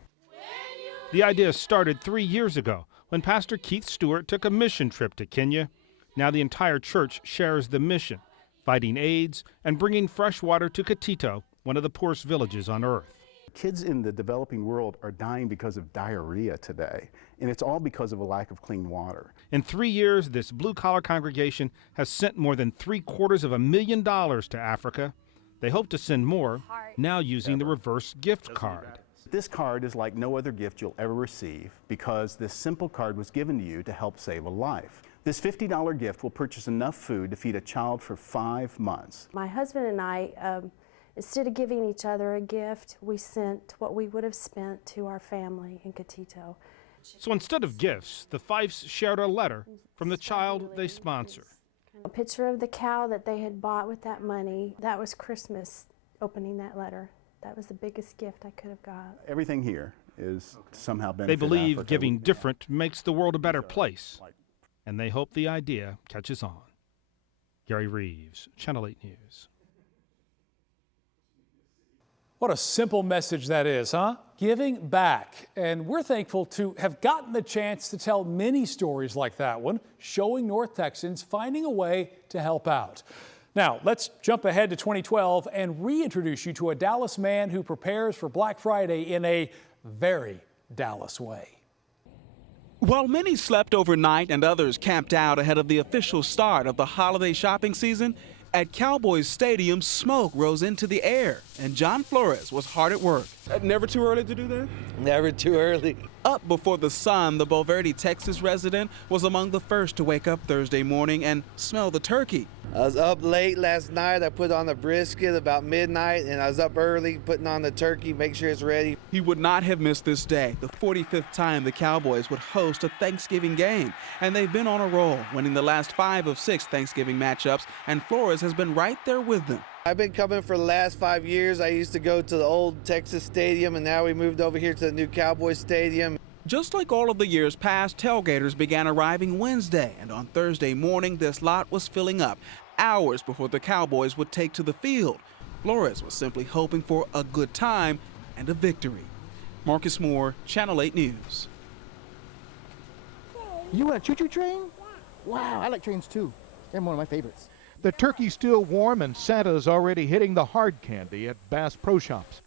The idea started 3 years ago when Pastor Keith Stewart took a mission trip to Kenya. Now the entire church shares the mission, fighting AIDS and bringing fresh water to Katito, one of the poorest villages on earth. Kids in the developing world are dying because of diarrhea today, and it's all because of a lack of clean water. In 3 years, this blue-collar congregation has sent more than $750,000 to Africa. They hope to send more, now using the reverse gift card. This card is like no other gift you'll ever receive because this simple card was given to you to help save a life. This $50 gift will purchase enough food to feed a child for 5 months. My husband and I, instead of giving each other a gift, we sent what we would have spent to our family in Catito. So instead of gifts, the Fifes shared a letter from the child they sponsor. A picture of the cow that they had bought with that money. That was Christmas, opening that letter. That was the biggest gift I could have got. Everything here is somehow benefit They believe Africa. giving different makes the world a better place, and they hope the idea catches on. Gary Reeves, Channel 8 News. What a simple message that is, huh? Giving back. And we're thankful to have gotten the chance to tell many stories like that one, showing North Texans finding a way to help out. Now, let's jump ahead to 2012 and reintroduce you to a Dallas man who prepares for Black Friday in a very Dallas way. While many slept overnight and others camped out ahead of the official start of the holiday shopping season, at Cowboys Stadium, smoke rose into the air, and John Flores was hard at work. Never too early to do that? Never too early. Up before the sun, the Bulverde, Texas resident was among the first to wake up Thursday morning and smell the turkey. I was up late last night. I put on the brisket about midnight, and I was up early putting on the turkey, make sure it's ready. He would not have missed this day, the 45th time the Cowboys would host a Thanksgiving game. And they've been on a roll, winning the last 5 of 6 Thanksgiving matchups, and Flores has been right there with them. I've been coming for the last 5 years. I used to go to the old Texas Stadium, and now we moved over here to the new Cowboys Stadium. Just like all of the years past, tailgaters began arriving Wednesday, and on Thursday morning, this lot was filling up, hours before the Cowboys would take to the field. Flores was simply hoping for a good time and a victory. Marcus Moore, Channel 8 News. You want a choo-choo train? Wow, I like trains too. They're one of my favorites. The turkey's still warm and Santa's already hitting the hard candy at Bass Pro Shops.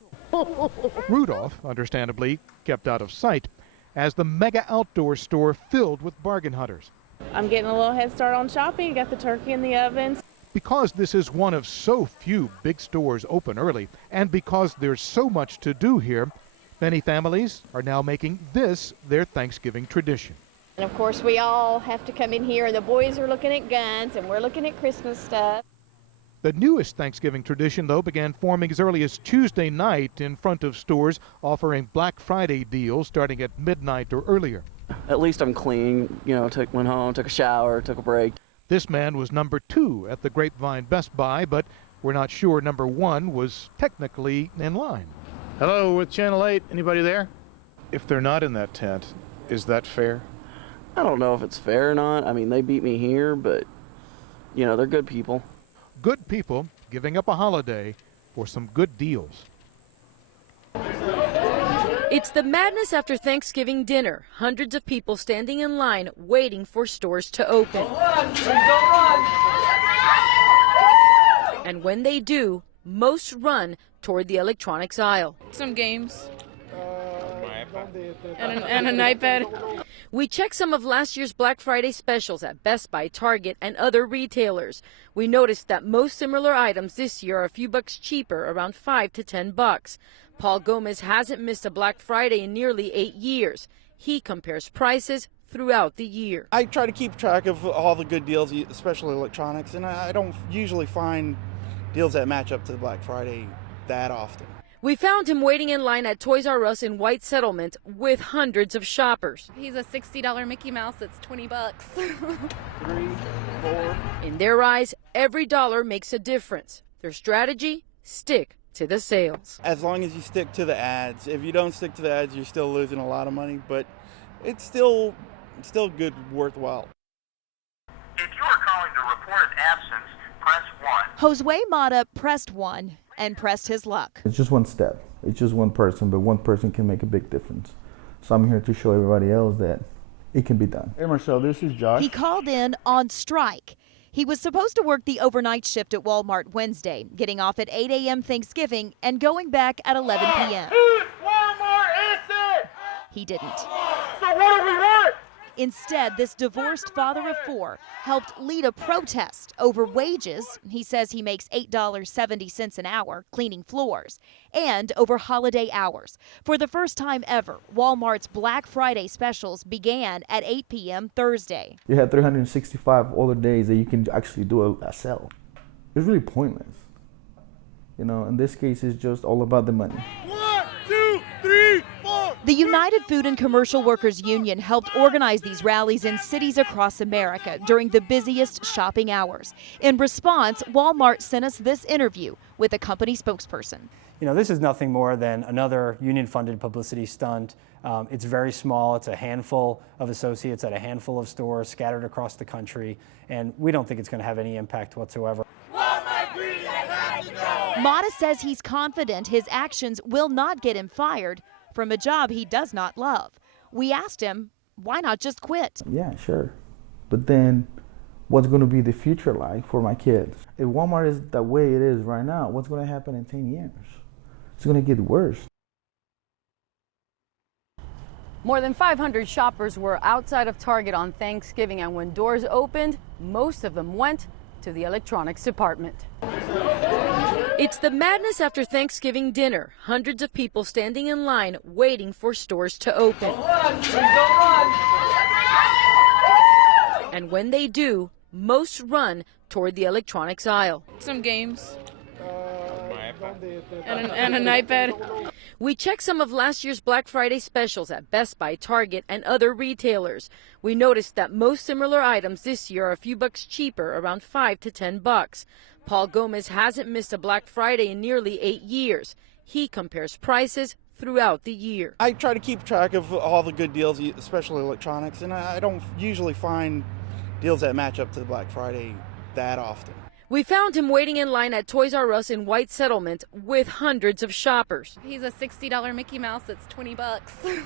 Rudolph, understandably, kept out of sight as the mega outdoor store filled with bargain hunters. I'm getting a little head start on shopping. Got the turkey in the ovens. Because this is one of so few big stores open early, and because there's so much to do here, many families are now making this their Thanksgiving tradition. And of course, we all have to come in here, and the boys are looking at guns, and we're looking at Christmas stuff. The newest Thanksgiving tradition, though, began forming as early as Tuesday night in front of stores offering Black Friday deals starting at midnight or earlier. At least I'm clean, went home, took a shower, took a break. This man was number 2 at the Grapevine Best Buy, but we're not sure number 1 was technically in line. Hello, with Channel 8. Anybody there? If they're not in that tent, is that fair? I don't know if it's fair or not. I mean, they beat me here, but, they're good people. Good people giving up a holiday for some good deals. It's the madness after Thanksgiving dinner. Hundreds of people standing in line waiting for stores to open. And when they do, most run toward the electronics aisle. Some games. And an iPad. We checked some of last year's Black Friday specials at Best Buy, Target, and other retailers. We noticed that most similar items this year are a few bucks cheaper, around $5 to $10. Paul Gomez hasn't missed a Black Friday in nearly 8 years. He compares prices throughout the year. I try to keep track of all the good deals, especially electronics, and I don't usually find deals that match up to the Black Friday that often. We found him waiting in line at Toys R Us in White Settlement with hundreds of shoppers. He's a $60 Mickey Mouse that's $20. 3, 4. In their eyes, every dollar makes a difference. Their strategy? Stick to the sales. As long as you stick to the ads. If you don't stick to the ads, you're still losing a lot of money, but it's still good, worthwhile. If you are calling to report an absence, press 1. Josue Mata pressed 1 and pressed his luck. It's just one step. It's just one person, but one person can make a big difference. So I'm here to show everybody else that it can be done. Hey Marcel, this is Josh. He called in on strike. He was supposed to work the overnight shift at Walmart Wednesday, getting off at 8 a.m. Thanksgiving and going back at 11 p.m. Whose Walmart is it? He didn't. So what do we want? Instead, this divorced father of 4 helped lead a protest over wages. He says he makes $8.70 an hour cleaning floors, and over holiday hours. For the first time ever, Walmart's Black Friday specials began at 8 p.m. Thursday. You have 365 other days that you can actually do a sale. It's really pointless. You know, in this case, it's just all about the money. 1, 2, 3, 4. The United Food and Commercial Workers Union helped organize these rallies in cities across America during the busiest shopping hours. In response, Walmart sent us this interview with a company spokesperson. You know, this is nothing more than another union-funded publicity stunt. It's very small. It's a handful of associates at a handful of stores scattered across the country, and we don't think it's going to have any impact whatsoever. Mata says he's confident his actions will not get him fired from a job he does not love. We asked him, why not just quit? Yeah, sure. But then what's going to be the future like for my kids? If Walmart is the way it is right now, what's going to happen in 10 years? It's going to get worse. More than 500 shoppers were outside of Target on Thanksgiving, and when doors opened, most of them went to the electronics department. It's the madness after Thanksgiving dinner. Hundreds of people standing in line waiting for stores to open. And when they do, most run toward the electronics aisle. Some games. And an iPad. We checked some of last year's Black Friday specials at Best Buy, Target, and other retailers. We noticed that most similar items this year are a few bucks cheaper, around $5 to $10. Paul Gomez hasn't missed a Black Friday in nearly 8 years. He compares prices throughout the year. I try to keep track of all the good deals, especially electronics, and I don't usually find deals that match up to the Black Friday that often. We found him waiting in line at Toys R Us in White Settlement with hundreds of shoppers. He's a $60 Mickey Mouse that's $20. 3,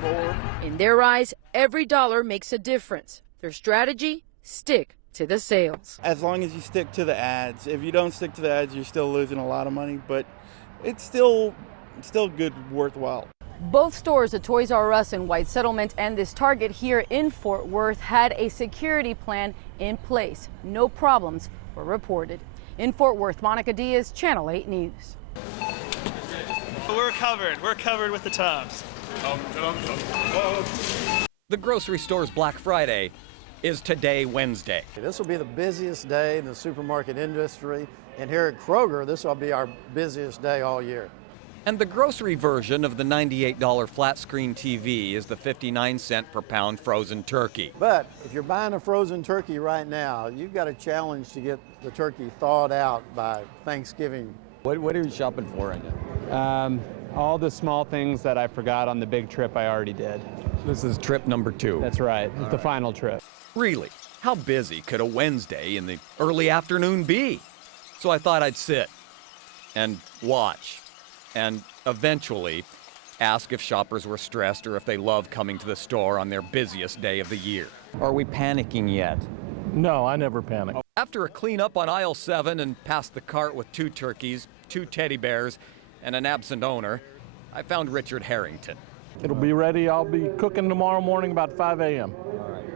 4. In their eyes, every dollar makes a difference. Their strategy? Stick to the sales. As long as you stick to the ads. If you don't stick to the ads, you're still losing a lot of money, but it's still good, worthwhile. Both stores, the Toys R Us in White Settlement and this Target here in Fort Worth, had a security plan in place. No problems were reported. In Fort Worth, Monica Diaz, Channel 8 News. We're covered with the tubs. The grocery store's Black Friday is today, Wednesday. This will be the busiest day in the supermarket industry, and here at Kroger, this will be our busiest day all year. And the grocery version of the $98 flat screen TV is the 59-cent per pound frozen turkey. But if you're buying a frozen turkey right now, you've got a challenge to get the turkey thawed out by Thanksgiving. What are you shopping for right now? All the small things that I forgot on the big trip I already did. This is trip number 2. That's right, the final trip. Really? How busy could a Wednesday in the early afternoon be? So I thought I'd sit and watch and eventually ask if shoppers were stressed or if they love coming to the store on their busiest day of the year. Are we panicking yet? No, I never panic. After a cleanup on aisle 7 and past the cart with 2 turkeys, 2 teddy bears, and an absent owner, I found Richard Harrington. It'll be ready. I'll be cooking tomorrow morning about 5 a.m.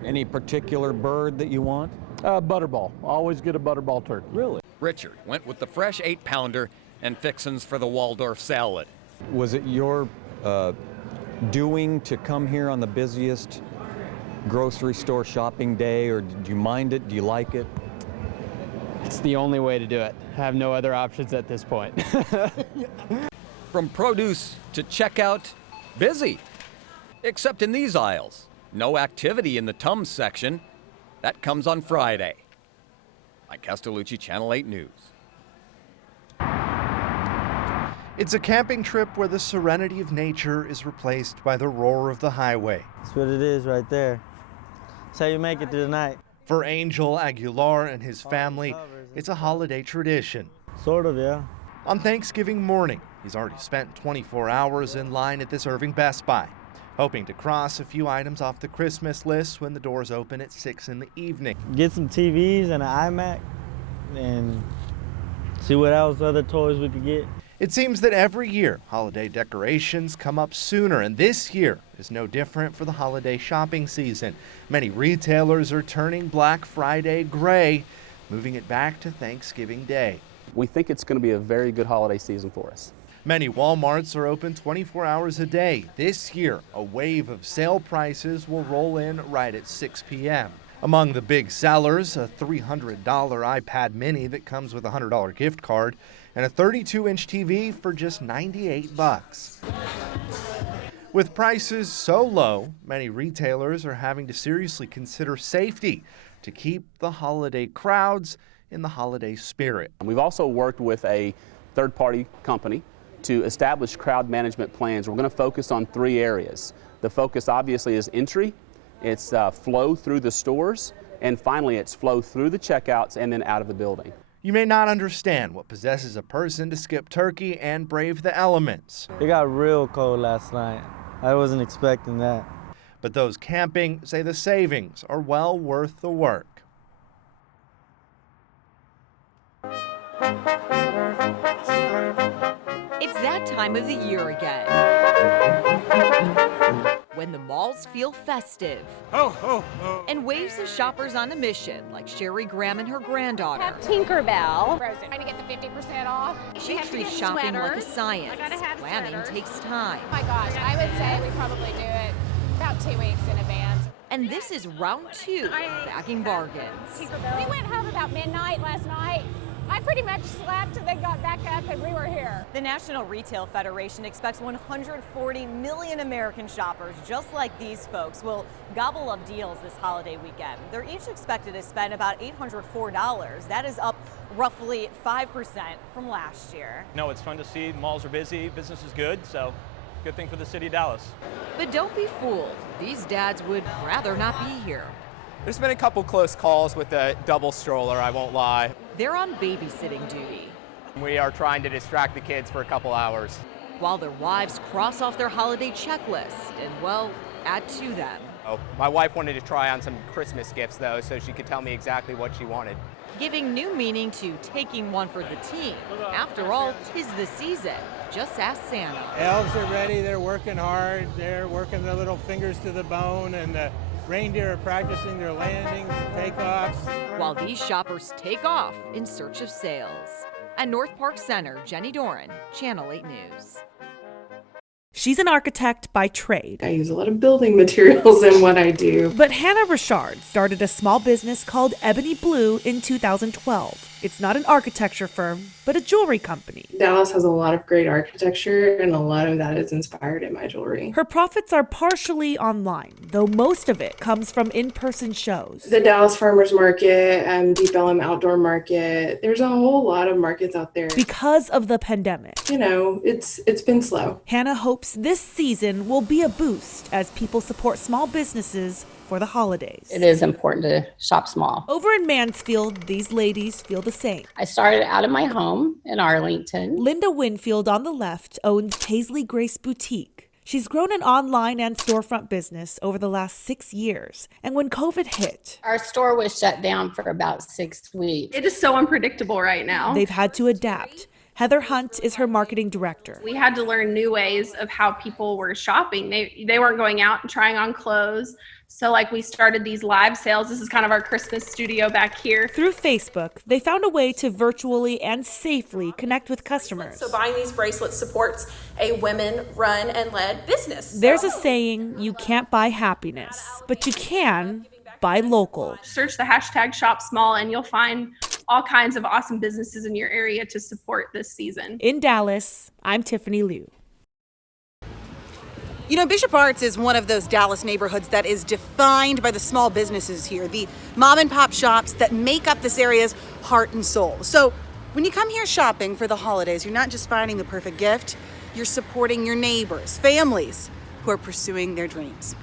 Any particular bird that you want? Butterball. Always get a butterball turkey. Really? Richard went with the fresh 8-pounder and fixins for the Waldorf salad. Was it your doing to come here on the busiest grocery store shopping day, or do you mind it? Do you like it? It's the only way to do it. I have no other options at this point. From produce to checkout, busy. Except in these aisles. No activity in the Tums section. That comes on Friday. Mike Castellucci, Channel 8 News. It's a camping trip where the serenity of nature is replaced by the roar of the highway. That's what it is right there. That's how you make it through the night. For Angel Aguilar and his family, it's a holiday tradition. Sort of, yeah. On Thanksgiving morning, he's already spent 24 hours in line at this Irving Best Buy, hoping to cross a few items off the Christmas list when the doors open at 6 in the evening. Get some TVs and an iMac and see what else other toys we could get. It seems that every year, holiday decorations come up sooner, and this year is no different for the holiday shopping season. Many retailers are turning Black Friday gray, moving it back to Thanksgiving Day. We think it's going to be a very good holiday season for us. Many Walmarts are open 24 hours a day. This year, a wave of sale prices will roll in right at 6 p.m. Among the big sellers, a $300 iPad mini that comes with a $100 gift card and a 32-inch TV for just $98. With prices so low, many retailers are having to seriously consider safety to keep the holiday crowds in the holiday spirit. We've also worked with a third-party company to establish crowd management plans. We're going to focus on 3 areas. The focus obviously is entry, it's flow through the stores, and finally it's flow through the checkouts and then out of the building. You may not understand what possesses a person to skip turkey and brave the elements. It got real cold last night. I wasn't expecting that. But those camping say the savings are well worth the work. It's that time of the year again. When the malls feel festive. Ho, ho, ho. And waves of shoppers on a mission, like Sherry Graham and her granddaughter. Have Tinkerbell. Frozen. Trying to get the 50% off. She treats shopping like a science. Planning takes time. Oh my gosh, I would say we probably do it about 2 weeks in advance. And this is round 2 of bagging bargains. We went home about midnight last night. I pretty much slept and then got back up and we were here. The National Retail Federation expects 140 million American shoppers, just like these folks, will gobble up deals this holiday weekend. They're each expected to spend about $804. That is up roughly 5% from last year. No, it's fun to see. Malls are busy, business is good, so good thing for the city of Dallas. But don't be fooled. These dads would rather not be here. There's been a couple close calls with the double stroller, I won't lie. They're on babysitting duty. We are trying to distract the kids for a couple hours. While their wives cross off their holiday checklist and, well, add to them. Oh, my wife wanted to try on some Christmas gifts, though, so she could tell me exactly what she wanted. Giving new meaning to taking one for the team. After all, 'tis the season. Just ask Santa. Elves are ready, they're working hard, they're working their little fingers to the bone, and the reindeer are practicing their landings and takeoffs. While these shoppers take off in search of sales. At North Park Center, Jenny Doran, Channel 8 News. She's an architect by trade. I use a lot of building materials in what I do. But Hannah Richard started a small business called Ebony Blue in 2012. It's not an architecture firm, but a jewelry company. Dallas has a lot of great architecture, and a lot of that is inspired in my jewelry. Her profits are partially online, though most of it comes from in-person shows. The Dallas Farmers Market, Deep Ellum Outdoor Market. There's a whole lot of markets out there. Because of the pandemic. You know, it's been slow. Hannah hopes this season will be a boost as people support small businesses for the holidays. It is important to shop small. Over in Mansfield, these ladies feel the same. I started out of my home in Arlington. Linda Winfield on the left owns Paisley Grace Boutique. She's grown an online and storefront business over the last 6 years. And when COVID hit, our store was shut down for about 6 weeks. It is so unpredictable right now. They've had to adapt. Heather Hunt is her marketing director. We had to learn new ways of how people were shopping. They weren't going out and trying on clothes. So like we started these live sales. This is kind of our Christmas studio back here. Through Facebook, they found a way to virtually and safely connect with customers. So buying these bracelets supports a women-run and led business. There's a saying, you can't buy happiness, but you can buy local. Search the hashtag shop small and you'll find all kinds of awesome businesses in your area to support this season. In Dallas, I'm Tiffany Liu. You know, Bishop Arts is one of those Dallas neighborhoods that is defined by the small businesses here, the mom and pop shops that make up this area's heart and soul. So when you come here shopping for the holidays, you're not just finding the perfect gift, you're supporting your neighbors, families who are pursuing their dreams.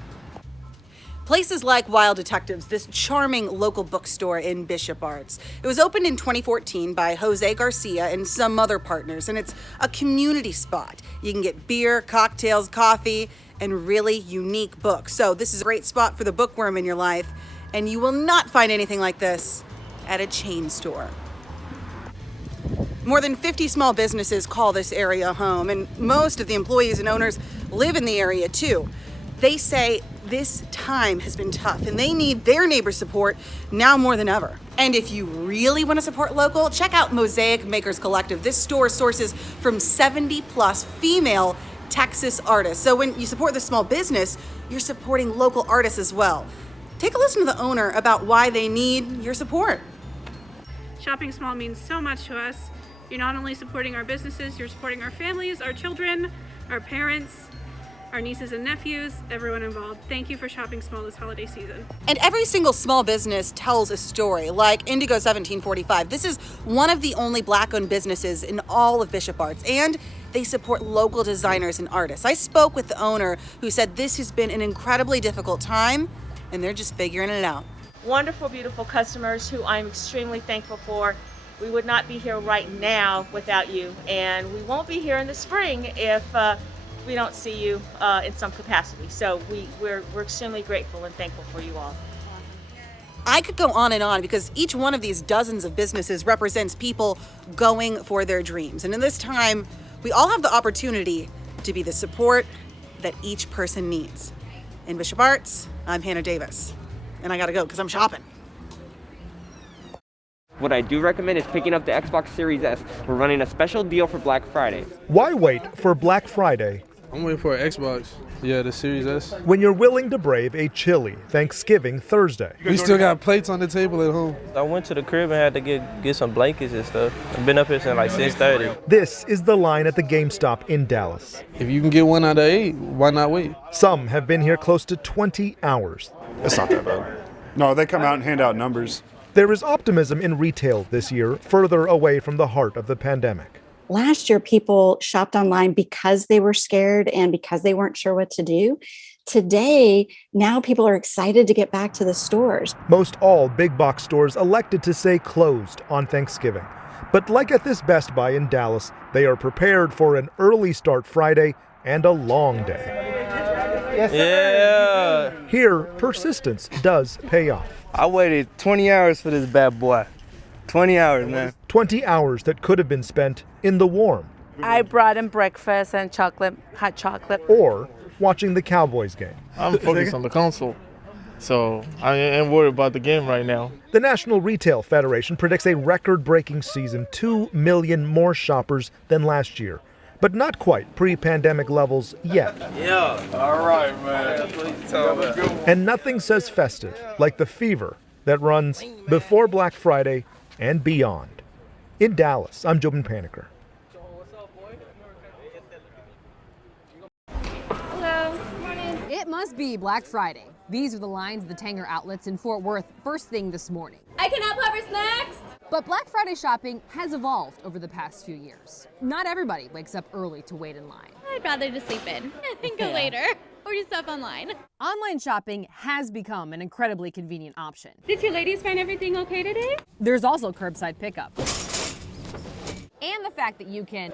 Places like Wild Detectives, this charming local bookstore in Bishop Arts. It was opened in 2014 by Jose Garcia and some other partners, and it's a community spot. You can get beer, cocktails, coffee, and really unique books. So this is a great spot for the bookworm in your life, and you will not find anything like this at a chain store. More than 50 small businesses call this area home, and most of the employees and owners live in the area too. They say this time has been tough and they need their neighbor support now more than ever. And if you really want to support local, check out Mosaic Makers Collective. This store sources from 70 plus female Texas artists. So when you support the small business, you're supporting local artists as well. Take a listen to the owner about why they need your support. Shopping small means so much to us. You're not only supporting our businesses, you're supporting our families, our children, our parents, our nieces and nephews, everyone involved. Thank you for shopping small this holiday season. And every single small business tells a story, like Indigo 1745. This is one of the only Black-owned businesses in all of Bishop Arts, and they support local designers and artists. I spoke with the owner who said this has been an incredibly difficult time, and they're just figuring it out. Wonderful, beautiful customers who I'm extremely thankful for. We would not be here right now without you, and we won't be here in the spring if we don't see you in some capacity. So we're extremely grateful and thankful for you all. I could go on and on because each one of these dozens of businesses represents people going for their dreams. And in this time, we all have the opportunity to be the support that each person needs. In Bishop Arts, I'm Hannah Davis, and I gotta go because I'm shopping. What I do recommend is picking up the Xbox Series S. We're running a special deal for Black Friday. Why wait for Black Friday? I'm waiting for an Xbox. Yeah, the Series S. When you're willing to brave a chilly Thanksgiving Thursday. We still got plates on the table at home. I went to the crib and had to get some blankets and stuff. I've been up here since like 6:30. This is the line at the GameStop in Dallas. If you can get one out of 8, why not wait? Some have been here close to 20 hours. It's not that bad. No, they come out and hand out numbers. There is optimism in retail this year, further away from the heart of the pandemic. Last year, people shopped online because they were scared and because they weren't sure what to do. Today, now people are excited to get back to the stores. Most all big box stores elected to stay closed on Thanksgiving. But like at this Best Buy in Dallas, they are prepared for an early start Friday and a long day. Yes, yeah. Here, persistence does pay off. I waited 20 hours for this bad boy. 20 hours, man. 20 hours that could have been spent in the warm. I brought him breakfast and chocolate, hot chocolate. Or watching the Cowboys game. I'm focused on the console, so I ain't worried about the game right now. The National Retail Federation predicts a record-breaking season, 2 million more shoppers than last year. But not quite pre-pandemic levels yet. Yeah, all right, man. That's what you tell me. And nothing says festive like the fever that runs before Black Friday and beyond. In Dallas, I'm Jobin Paniker. Hello, good morning. It must be Black Friday. These are the lines of the Tanger outlets in Fort Worth first thing this morning. I can help have snacks. But Black Friday shopping has evolved over the past few years. Not everybody wakes up early to wait in line. I'd rather just sleep in and go later. Or do stuff online. Online shopping has become an incredibly convenient option. Did your ladies find everything okay today? There's also curbside pickup. And the fact that you can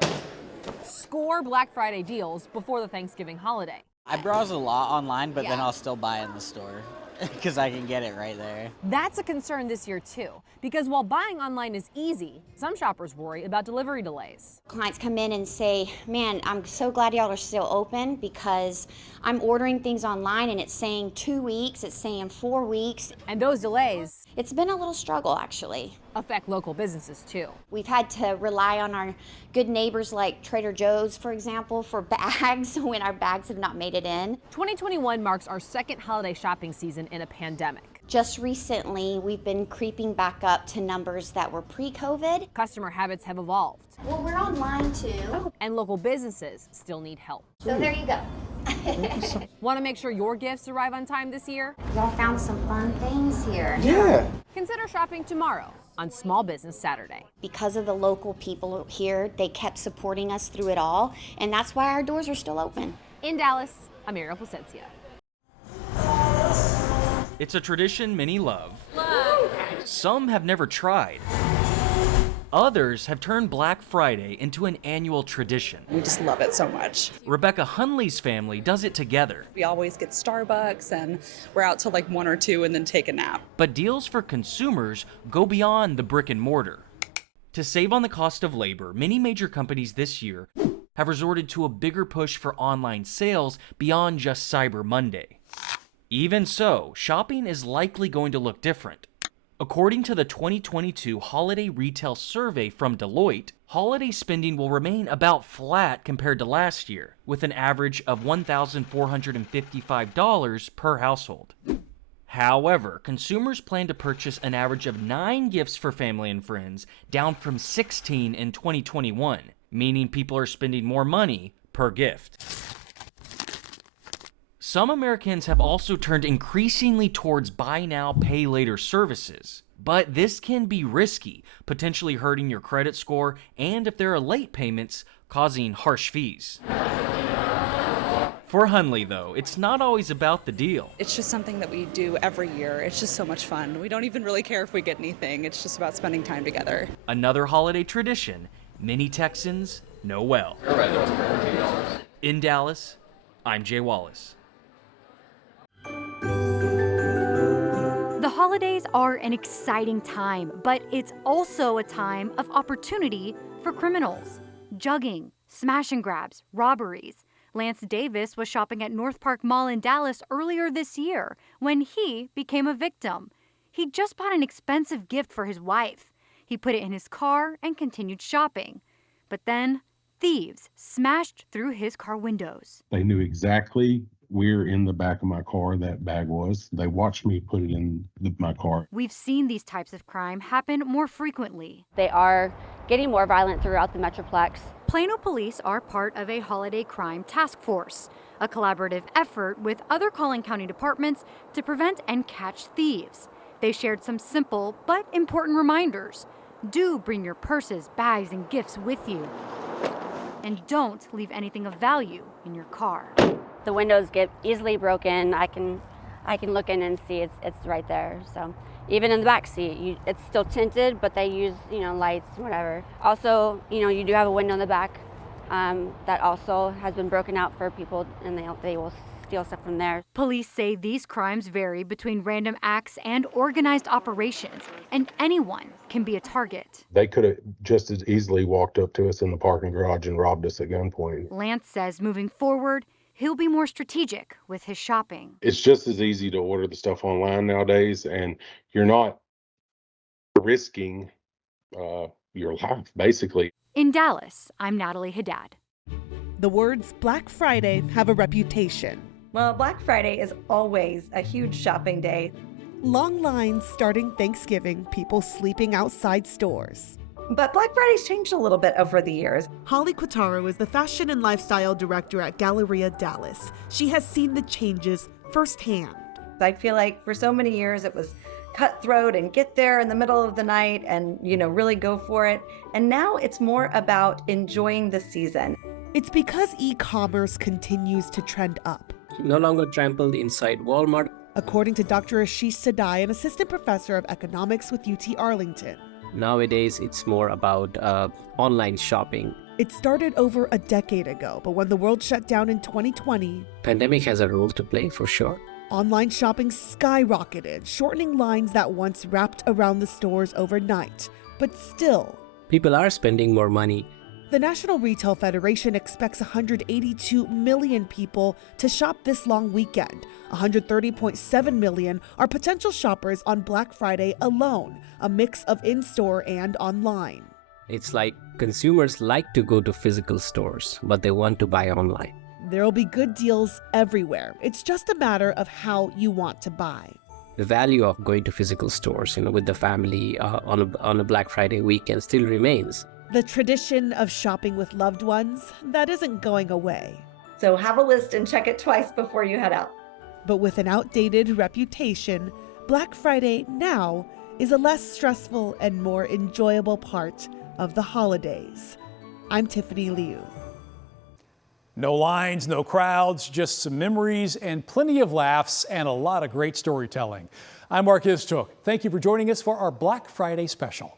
score Black Friday deals before the Thanksgiving holiday. I browse a lot online, but then I'll still buy in the store because I can get it right there. That's a concern this year too, because while buying online is easy, some shoppers worry about delivery delays. Clients come in and say, man, I'm so glad y'all are still open because I'm ordering things online and it's saying 2 weeks, it's saying 4 weeks. And those delays, it's been a little struggle actually. Affect local businesses too. We've had to rely on our good neighbors like Trader Joe's, for example, for bags when our bags have not made it in. 2021 marks our second holiday shopping season in a pandemic. Just recently, we've been creeping back up to numbers that were pre-COVID. Customer habits have evolved. Well, we're online too. And local businesses still need help. So there you go. Want to make sure your gifts arrive on time this year? Y'all found some fun things here. Yeah. Consider shopping tomorrow on Small Business Saturday. Because of the local people here, they kept supporting us through it all, and that's why our doors are still open. In Dallas, I'm Ariel Placencia. It's a tradition many love. Some have never tried. Others have turned Black Friday into an annual tradition. We just love it so much. Rebecca Hunley's family does it together. We always get Starbucks and we're out till like 1 or 2 and then take a nap. But deals for consumers go beyond the brick and mortar. To save on the cost of labor, many major companies this year have resorted to a bigger push for online sales beyond just Cyber Monday. Even so, shopping is likely going to look different. According to the 2022 Holiday Retail Survey from Deloitte, holiday spending will remain about flat compared to last year, with an average of $1,455 per household. However, consumers plan to purchase an average of 9 gifts for family and friends, down from 16 in 2021, meaning people are spending more money per gift. Some Americans have also turned increasingly towards buy now, pay later services. But this can be risky, potentially hurting your credit score, and if there are late payments, causing harsh fees. For Hunley, though, it's not always about the deal. It's just something that we do every year. It's just so much fun. We don't even really care if we get anything. It's just about spending time together. Another holiday tradition, many Texans know well. In Dallas, I'm Jay Wallace. The holidays are an exciting time, but it's also a time of opportunity for criminals. Jugging, smash and grabs, robberies. Lance Davis was shopping at North Park Mall in Dallas earlier this year when he became a victim. He just bought an expensive gift for his wife. He put it in his car and continued shopping. But then, thieves smashed through his car windows. They knew exactly where in the back of my car that bag was. They watched me put it in my car. We've seen these types of crime happen more frequently. They are getting more violent throughout the Metroplex. Plano police are part of a holiday crime task force, a collaborative effort with other Collin County departments to prevent and catch thieves. They shared some simple but important reminders. Do bring your purses, bags, and gifts with you. And don't leave anything of value in your car. The windows get easily broken. I can look in and see it's right there. So even in the back seat, it's still tinted, but they use lights, whatever. Also, you do have a window in the back that also has been broken out for people, and they will steal stuff from there. Police say these crimes vary between random acts and organized operations, and anyone can be a target. They could have just as easily walked up to us in the parking garage and robbed us at gunpoint. Lance says moving forward, he'll be more strategic with his shopping. It's just as easy to order the stuff online nowadays, and you're not risking your life, basically. In Dallas, I'm Natalie Haddad. The words Black Friday have a reputation. Well, Black Friday is always a huge shopping day. Long lines starting Thanksgiving, people sleeping outside stores. But Black Friday's changed a little bit over the years. Holly Quattaro is the fashion and lifestyle director at Galleria Dallas. She has seen the changes firsthand. I feel like for so many years it was cutthroat and get there in the middle of the night and, really go for it. And now it's more about enjoying the season. It's because e-commerce continues to trend up. No longer trampled inside Walmart. According to Dr. Ashish Sadai, an assistant professor of economics with UT Arlington. Nowadays, it's more about online shopping. It started over a decade ago, but when the world shut down in 2020, pandemic has a role to play for sure. Online shopping skyrocketed, shortening lines that once wrapped around the stores overnight. But still, people are spending more money. The National Retail Federation expects 182 million people to shop this long weekend. 130.7 million are potential shoppers on Black Friday alone, a mix of in-store and online. It's like consumers like to go to physical stores, but they want to buy online. There'll be good deals everywhere. It's just a matter of how you want to buy. The value of going to physical stores, with the family on a Black Friday weekend still remains. The tradition of shopping with loved ones, that isn't going away. So have a list and check it twice before you head out. But with an outdated reputation, Black Friday now is a less stressful and more enjoyable part of the holidays. I'm Tiffany Liu. No lines, no crowds, just some memories and plenty of laughs and a lot of great storytelling. I'm wackiest. Thank you for joining us for our Black Friday special.